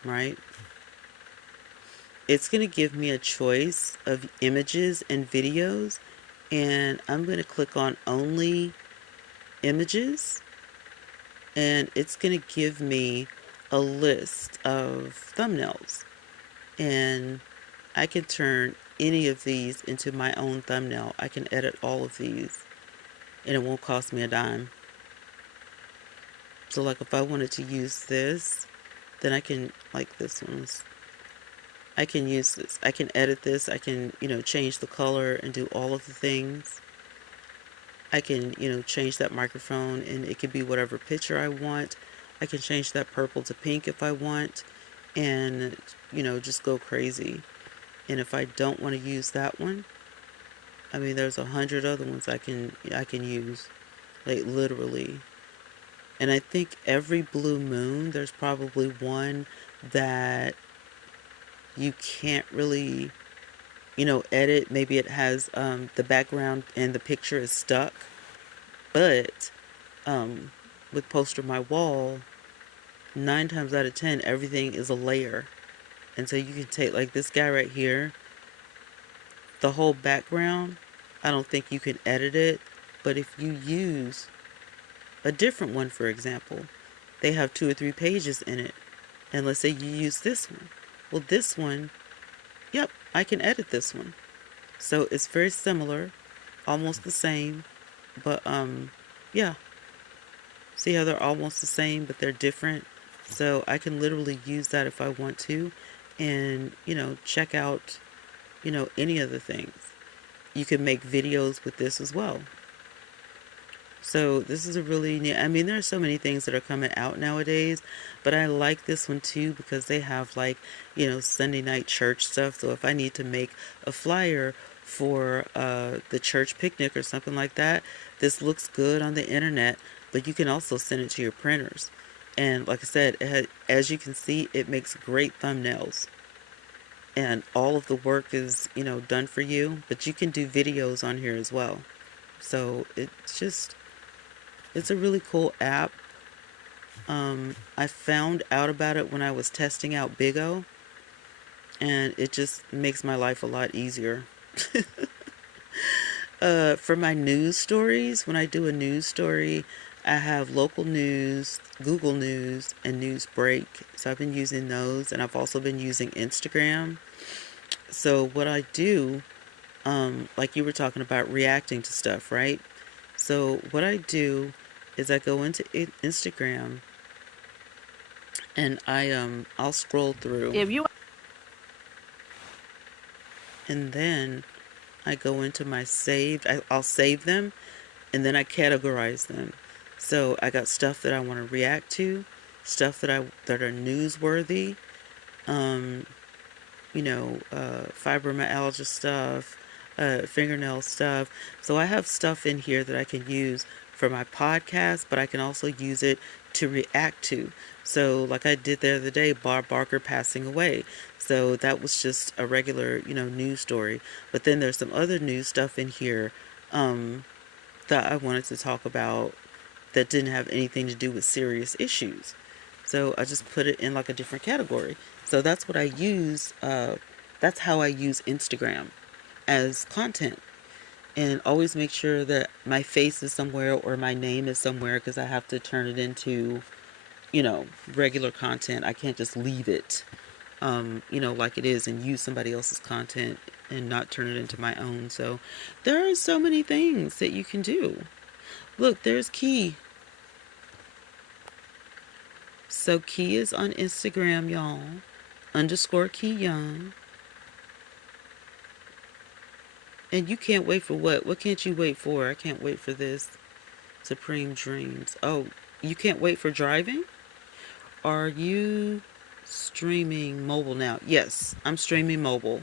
right? it's going to give me a choice of images and videos, and I'm going to click on only images, and it's going to give me a list of thumbnails, and I can turn any of these into my own thumbnail. I can edit all of these, and it won't cost me a dime. So like if I wanted to use this, then I can, like this one's, I can use this. I can edit this. I can, change the color and do all of the things. I can, change that microphone and it could be whatever picture I want. I can change that purple to pink if I want, and, just go crazy. And if I don't want to use that one, I mean, there's 100 other ones I can use, like literally. And I think every blue moon, there's probably one that you can't really, edit. Maybe it has the background and the picture is stuck. But with Poster My Wall, 9 times out of 10, everything is a layer. And so you can take, like this guy right here, the whole background, I don't think you can edit it. But if you use a different one, for example, they have 2 or 3 pages in it. And let's say you use this one. Well, this one, yep, I can edit this one. So it's very similar, almost the same, but yeah. See how they're almost the same, but they're different? So I can literally use that if I want to, and, check out, any of the things. You can make videos with this as well. So this is a really neat, I mean, there are so many things that are coming out nowadays, but I like this one too because they have like, Sunday night church stuff. So if I need to make a flyer for the church picnic or something like that, this looks good on the internet, but you can also send it to your printers. And like I said, as you can see, it makes great thumbnails. And all of the work is, done for you, but you can do videos on here as well. So it's a really cool app. I found out about it when I was testing out Big O, and it just makes my life a lot easier. For my news stories, when I do a news story, I have local news, Google News, and Newsbreak. So I've been using those, and I've also been using Instagram. So what I do, like you were talking about reacting to stuff, right? So what I do is I go into Instagram, and I'll scroll through, and then I go into my saved. I'll save them, and then I categorize them. So I got stuff that I want to react to, stuff that are newsworthy, fibromyalgia stuff, fingernail stuff. So I have stuff in here that I can use for my podcast, but I can also use it to react to. So like I did the other day, Bob Barker passing away. So that was just a regular, news story. But then there's some other news stuff in here that I wanted to talk about that didn't have anything to do with serious issues. So I just put it in like a different category. So that's what I use. That's how I use Instagram as content. And always make sure that my face is somewhere or my name is somewhere, because I have to turn it into, regular content. I can't just leave it, like it is and use somebody else's content and not turn it into my own. So there are so many things that you can do. Look, there's Key. So Key is on Instagram, y'all. _Key Young. And you can't wait for what? What can't you wait for? I can't wait for this. Supreme Dreams. Oh, you can't wait for driving? Are you streaming mobile now? Yes, I'm streaming mobile.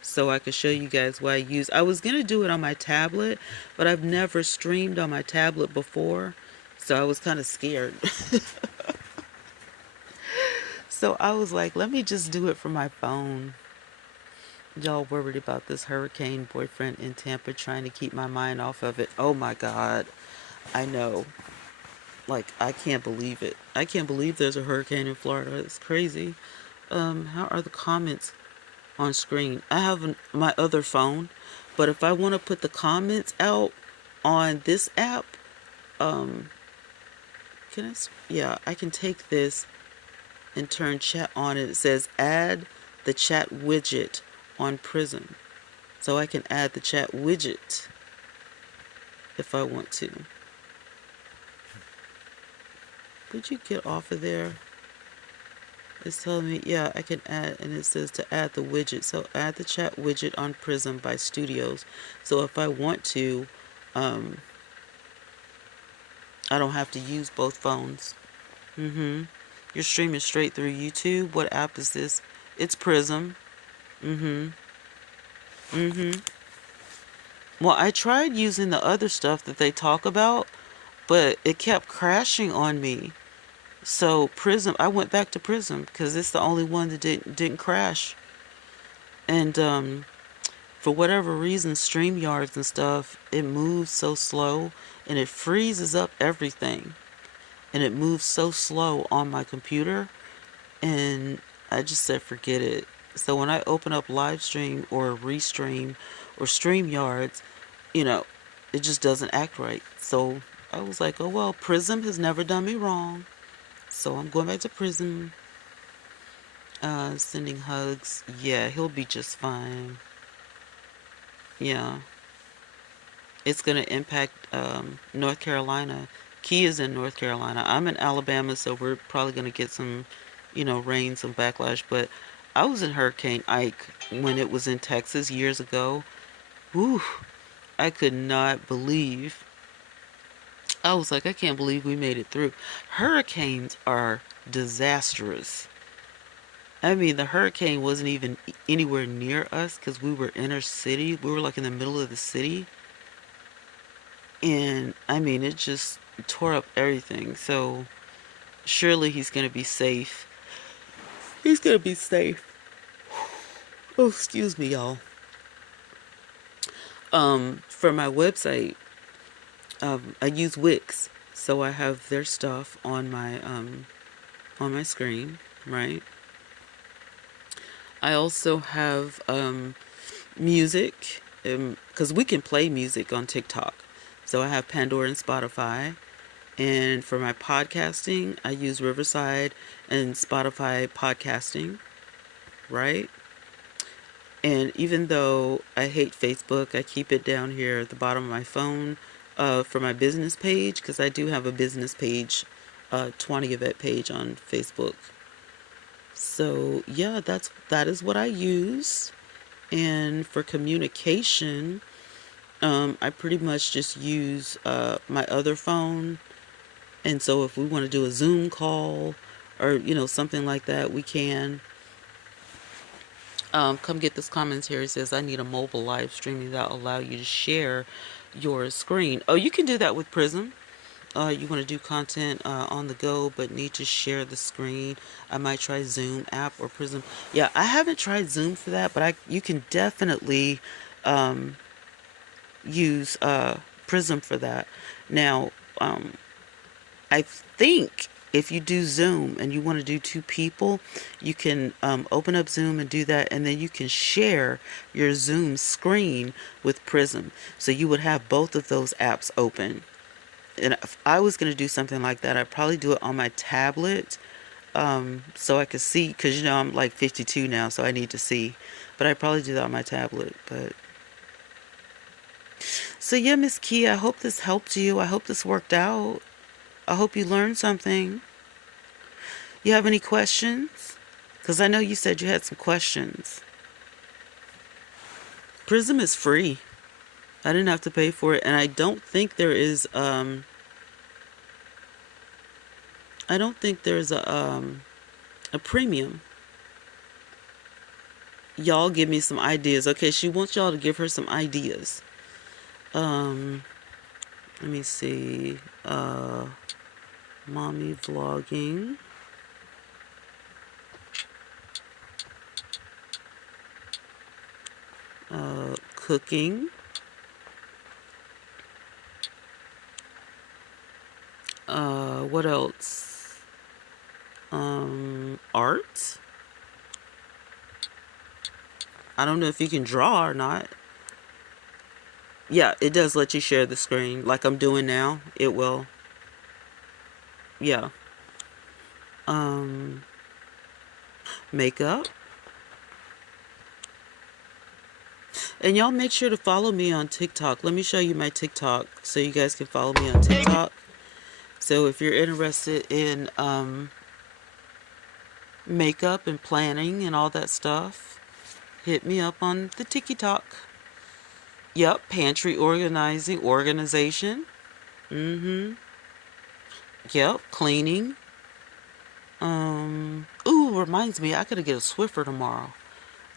So I can show you guys what I use. I was going to do it on my tablet, but I've never streamed on my tablet before. So I was kind of scared. So I was like, let me just do it from my phone. Y'all worried about this hurricane boyfriend in Tampa trying to keep my mind off of it. Oh my God. I know. Like, I can't believe it. I can't believe there's a hurricane in Florida. It's crazy. How are the comments? on screen. I have my other phone, but if I want to put the comments out on this app, um, yeah, I can take this and turn chat on it. It says add the chat widget on Prism. So I can add the chat widget if I want to. Could you get off of there? It's telling me, yeah, I can add, and it says to add the widget. So add the chat widget on Prism by Studios. So if I want to, um, I don't have to use both phones. You're streaming straight through YouTube. What app is this? It's Prism. Mm-hmm. Mm-hmm. Well, I tried using the other stuff that they talk about, but it kept crashing on me. So Prism, I went back to Prism because it's the only one that didn't crash. And for whatever reason, StreamYards and stuff, it moves so slow and it freezes up everything. And it moves so slow on my computer. And I just said, forget it. So when I open up live stream or restream or StreamYards, you know, it just doesn't act right. So I was like, oh well, Prism has never done me wrong. So I'm going back to Prism. Sending hugs. Yeah, he'll be just fine. Yeah. It's going to impact North Carolina. Key is in North Carolina. I'm in Alabama, so we're probably going to get some, rain, some backlash. But I was in Hurricane Ike when it was in Texas years ago. Whew. I could not believe. I was like, I can't believe we made it through. Hurricanes are disastrous. I mean, the hurricane wasn't even anywhere near us because we were inner city. We were like in the middle of the city. And I mean, it just tore up everything. So surely he's going to be safe. He's going to be safe. Oh, excuse me, y'all. For my website, I use Wix. So I have their stuff on my screen, right? I also have music, because we can play music on TikTok. So I have Pandora and Spotify. And for my podcasting, I use Riverside and Spotify podcasting, right? And even though I hate Facebook, I keep it down here at the bottom of my phone for my business page, because I do have a business page, 20 event page on Facebook. So yeah, that is what I use. And for communication, I pretty much just use my other phone. And so if we want to do a Zoom call or, something like that, we can. Come get this commentary. It says, I need a mobile live streaming that will allow you to share your screen. Oh, you can do that with Prism. You want to do content on the go, but need to share the screen. I might try Zoom app or Prism. Yeah, I haven't tried Zoom for that, but you can definitely use Prism for that. Now, I think if you do Zoom and you want to do two people, you can open up Zoom and do that, and then you can share your Zoom screen with Prism. So you would have both of those apps open. And if I was going to do something like that, I'd probably do it on my tablet, so I could see, because I'm like 52 now, so I need to see. But I'd probably do that on my tablet. But so yeah, Miss Key, I hope this helped you. I hope this worked out. I hope you learned something. You have any questions? Because I know you said you had some questions. Prism is free. I didn't have to pay for it, and I don't think there is a premium. Y'all give me some ideas. Okay, she wants y'all to give her some ideas. Let me see. Mommy vlogging. Cooking. What else? Art. I don't know if you can draw or not. Yeah, it does let you share the screen like I'm doing now. It will. Yeah. Um, Makeup. And y'all make sure to follow me on TikTok. Let me show you my TikTok so you guys can follow me on TikTok. So if you're interested in makeup and planning and all that stuff, hit me up on the TikTok. Yep, pantry organization. Mm-hmm. Yep, cleaning. Ooh, reminds me, I gotta get a Swiffer tomorrow.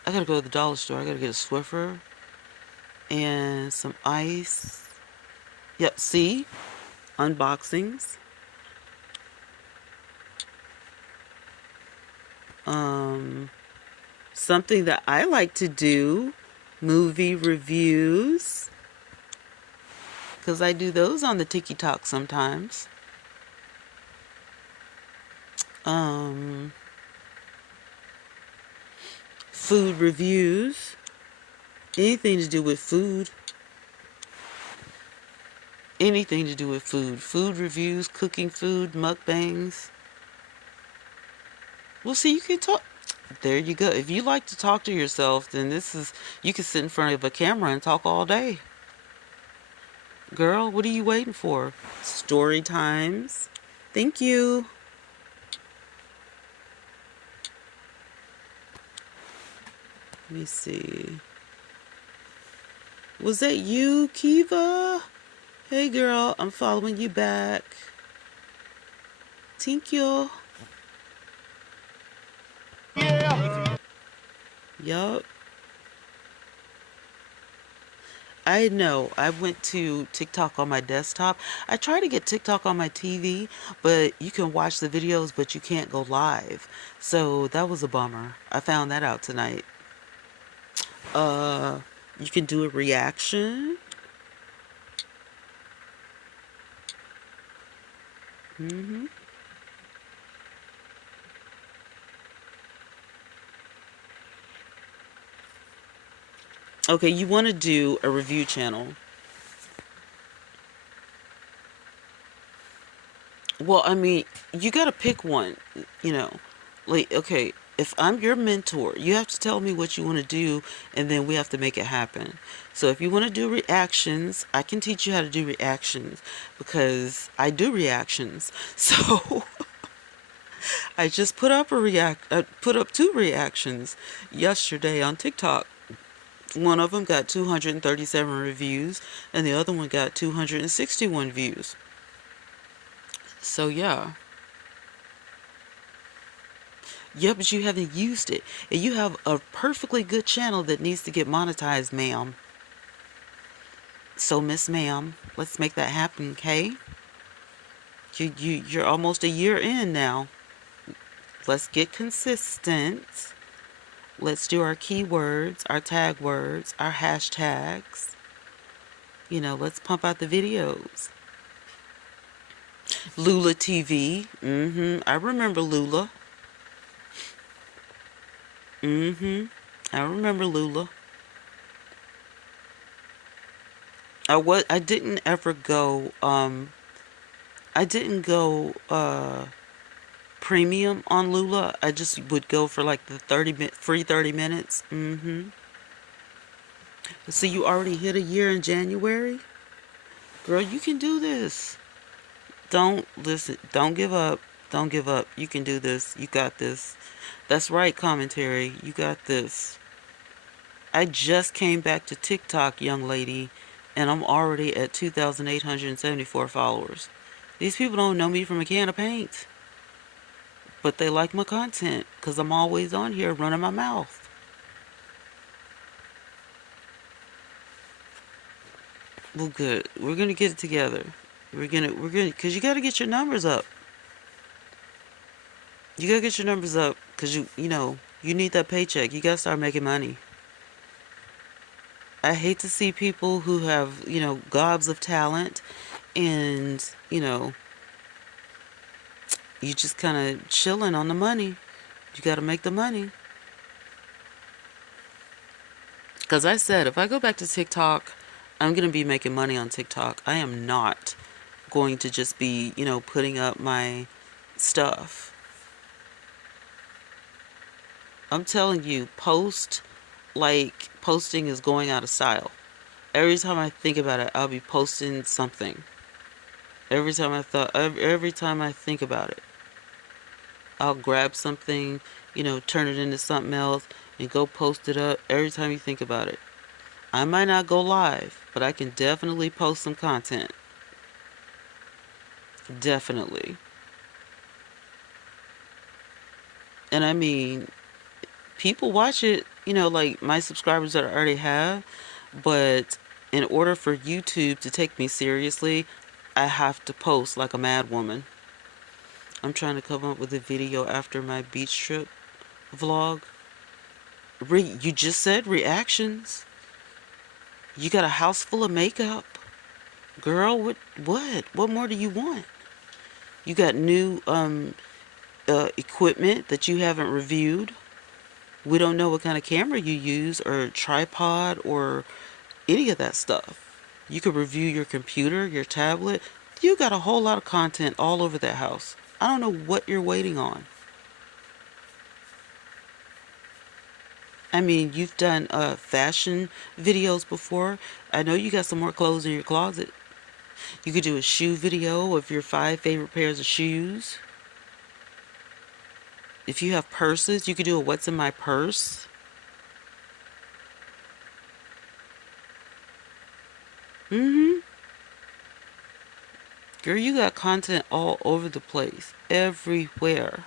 I gotta go to the dollar store. I gotta get a Swiffer and some ice. Yep, see? Unboxings. Something that I like to do, movie reviews. Because I do those on the TikTok sometimes. Food reviews. Anything to do with food. Anything to do with food. Food reviews, cooking food, mukbangs. Well, see, you can talk. There you go. If you like to talk to yourself, then this is, you can sit in front of a camera and talk all day. Girl, what are you waiting for? Story times. Thank you. Let me see. Was that you, Kiva? Hey girl, I'm following you back. Thank you. Yeah. Yup. I know. I went to TikTok on my desktop. I tried to get TikTok on my TV, but you can watch the videos, but you can't go live. So that was a bummer. I found that out tonight. You can do a reaction. Mm-hmm. Okay, you want to do a review channel. Well, I mean, you got to pick one, you know. Like, okay, if I'm your mentor, you have to tell me what you want to do, and then we have to make it happen. So if you want to do reactions, I can teach you how to do reactions because I do reactions. So I just put up two reactions yesterday on TikTok. One of them got 237 reviews, and the other one got 261 views. So yeah. Yeah, but you haven't used it. And you have a perfectly good channel that needs to get monetized, ma'am. So, Miss Ma'am, let's make that happen, okay? You're almost a year in now. Let's get consistent. Let's do our keywords, our tag words, our hashtags. You know, let's pump out the videos. Lula TV. I remember Lula. I remember Lula. I didn't ever go I didn't go premium on Lula. I just would go for like the free 30 minutes. So you already hit a year in January? Girl, you can do this. Don't listen. Don't give up. Don't give up. You can do this. You got this. That's right, commentary. You got this. I just came back to TikTok, young lady, and I'm already at 2,874 followers. These people don't know me from a can of paint, but they like my content because I'm always on here running my mouth. Well, good. We're gonna get it together. Because you gotta get your numbers up. You gotta get your numbers up because you know, you need that paycheck. You gotta start making money. I hate to see people who have, you know, gobs of talent and, you know, you just kind of chilling on the money. You got to make the money. Because I said, if I go back to TikTok, I'm going to be making money on TikTok. I am not going to just be, putting up my stuff. I'm telling you, posting is going out of style. Every time I think about it, I'll be posting something. Every time I think about it, I'll grab something, turn it into something else and go post it up every time you think about it. I might not go live, but I can definitely post some content. Definitely. And I mean, people watch it, like my subscribers that I already have, but in order for YouTube to take me seriously, I have to post like a mad woman. I'm trying to come up with a video after my beach trip vlog. You just said reactions. You got a house full of makeup. Girl, what more do you want? You got new equipment that you haven't reviewed. We don't know what kind of camera you use or tripod or any of that stuff. You could review your computer, your tablet. You got a whole lot of content all over that house. I don't know what you're waiting on. I mean, you've done fashion videos before. I know you got some more clothes in your closet. You could do a shoe video of your 5 favorite pairs of shoes. If you have purses, you could do a what's in my purse. Girl, you got content all over the place. Everywhere.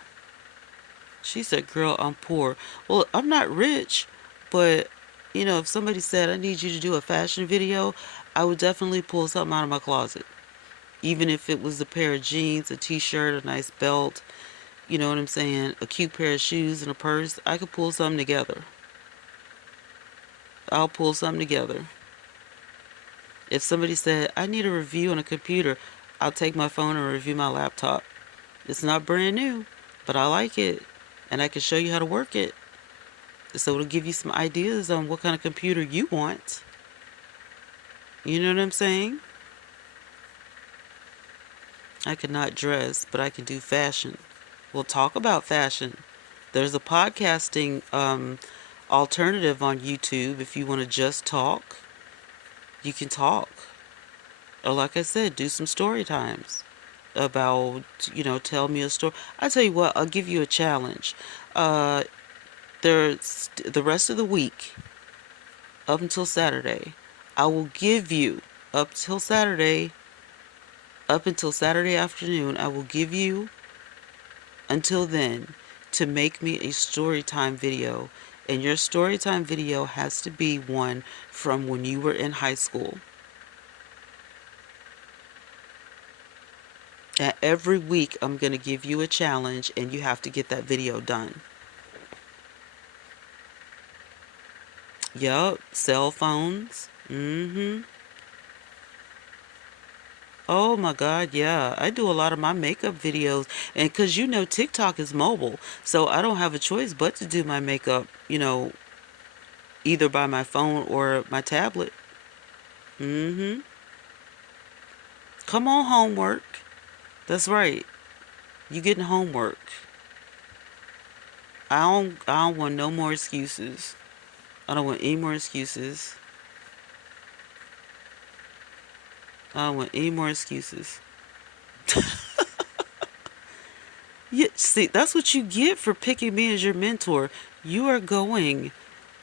She said, girl, I'm poor. Well, I'm not rich, but, if somebody said, I need you to do a fashion video, I would definitely pull something out of my closet. Even if it was a pair of jeans, a t-shirt, a nice belt, you know what I'm saying, a cute pair of shoes and a purse, I could pull something together. I'll pull something together. If somebody said, I need a review on a computer, I'll take my phone and review my laptop. It's not brand new, but I like it. And I can show you how to work it. So it'll give you some ideas on what kind of computer you want. You know what I'm saying? I cannot dress, but I can do fashion. We'll talk about fashion. There's a podcasting alternative on YouTube. If you want to just talk, you can talk. Or like I said, do some story times about, tell me a story. I tell you what, I'll give you a challenge. There's the rest of the week, up until Saturday, I will give you, up until Saturday afternoon, I will give you until then to make me a story time video. And your story time video has to be one from when you were in high school. And every week I'm going to give you a challenge and you have to get that video done. Yup, cell phones. Oh my God, yeah. I do a lot of my makeup videos. And because TikTok is mobile. So I don't have a choice but to do my makeup, either by my phone or my tablet. Come on, homework. That's right. You getting homework. I don't want no more excuses. I don't want any more excuses. I don't want any more excuses. Yeah, see, that's what you get for picking me as your mentor. You are going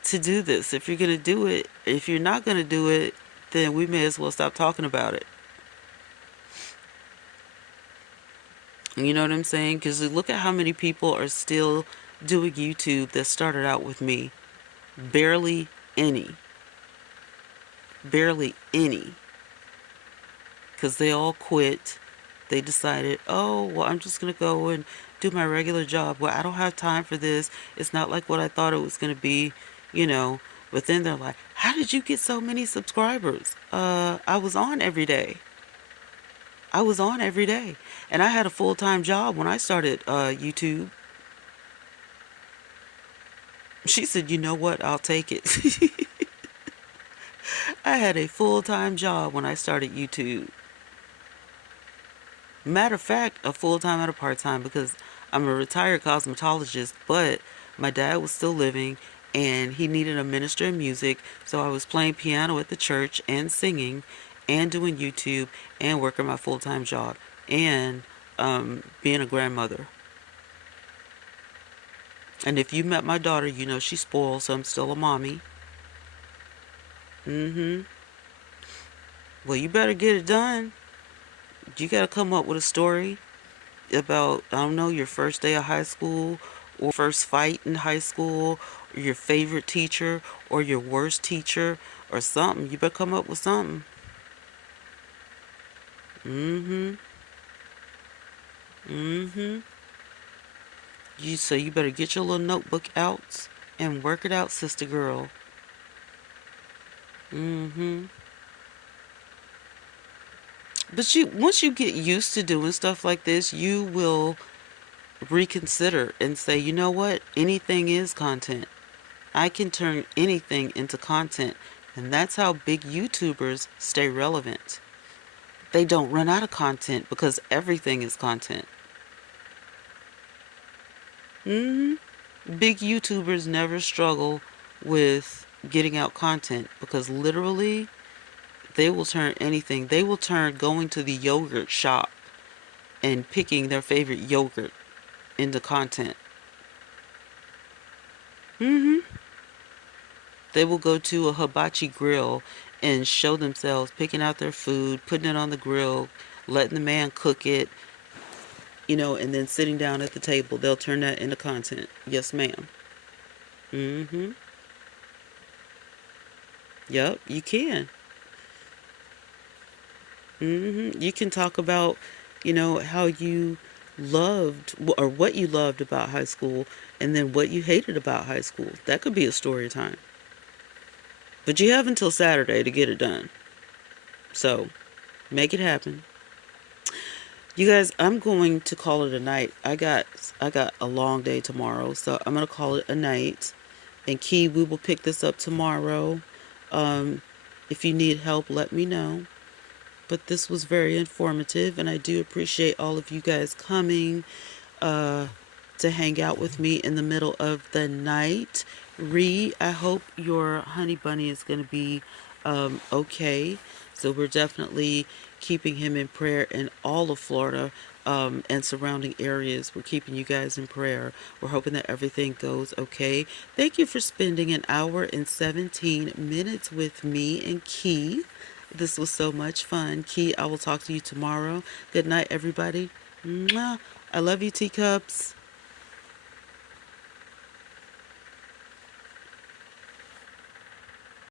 to do this. If you're going to do it, if you're not going to do it, then we may as well stop talking about it. You know what I'm saying? Because look at how many people are still doing YouTube that started out with me. Barely any. Barely any. Because they all quit. They decided, oh, well, I'm just going to go and do my regular job. Well, I don't have time for this. It's not like what I thought it was going to be, But then they're like, how did you get so many subscribers? I was on every day. And I had a full-time job when I started YouTube. She said, you know what? I'll take it. I had a full-time job when I started YouTube. Matter of fact, a full-time and a part-time, because I'm a retired cosmetologist, but my dad was still living and he needed a minister in music, so I was playing piano at the church and singing and doing YouTube and working my full-time job and being a grandmother. And if you met my daughter, you know she's spoiled, so I'm still a mommy. Mm-hmm. Well, you better get it done. You gotta come up with a story about, I don't know, your first day of high school or first fight in high school or your favorite teacher or your worst teacher or something. You better come up with something. Mm-hmm. Mm-hmm. So you better get your little notebook out and work it out, sister girl. Mm-hmm. But you, once you get used to doing stuff like this, you will reconsider and say, you know what? Anything is content. I can turn anything into content. And that's how big YouTubers stay relevant. They don't run out of content because everything is content. Hmm. Big YouTubers never struggle with getting out content because literally they will turn anything. They will turn going to the yogurt shop and picking their favorite yogurt into content. Hmm. They will go to a hibachi grill and show themselves picking out their food, putting it on the grill, letting the man cook it, and then sitting down at the table. They'll turn that into content. Yes, ma'am. Mm-hmm. Yep, you can. Mm-hmm. You can talk about, how you loved or what you loved about high school and then what you hated about high school. That could be a story time. But you have until Saturday to get it done. So make it happen. You guys, I'm going to call it a night. I got a long day tomorrow, so I'm gonna call it a night. And Key, we will pick this up tomorrow. Um, if you need help, let me know. But this was very informative, and I do appreciate all of you guys coming uh, to hang out with me in the middle of the night. Ree, I hope your honey bunny is going to be okay. So we're definitely keeping him in prayer in all of Florida and surrounding areas. We're keeping you guys in prayer. We're hoping that everything goes okay. Thank you for spending an hour and 17 minutes with me and Key. This was so much fun. Key, I will talk to you tomorrow. Good night, everybody. Mwah. I love you, teacups.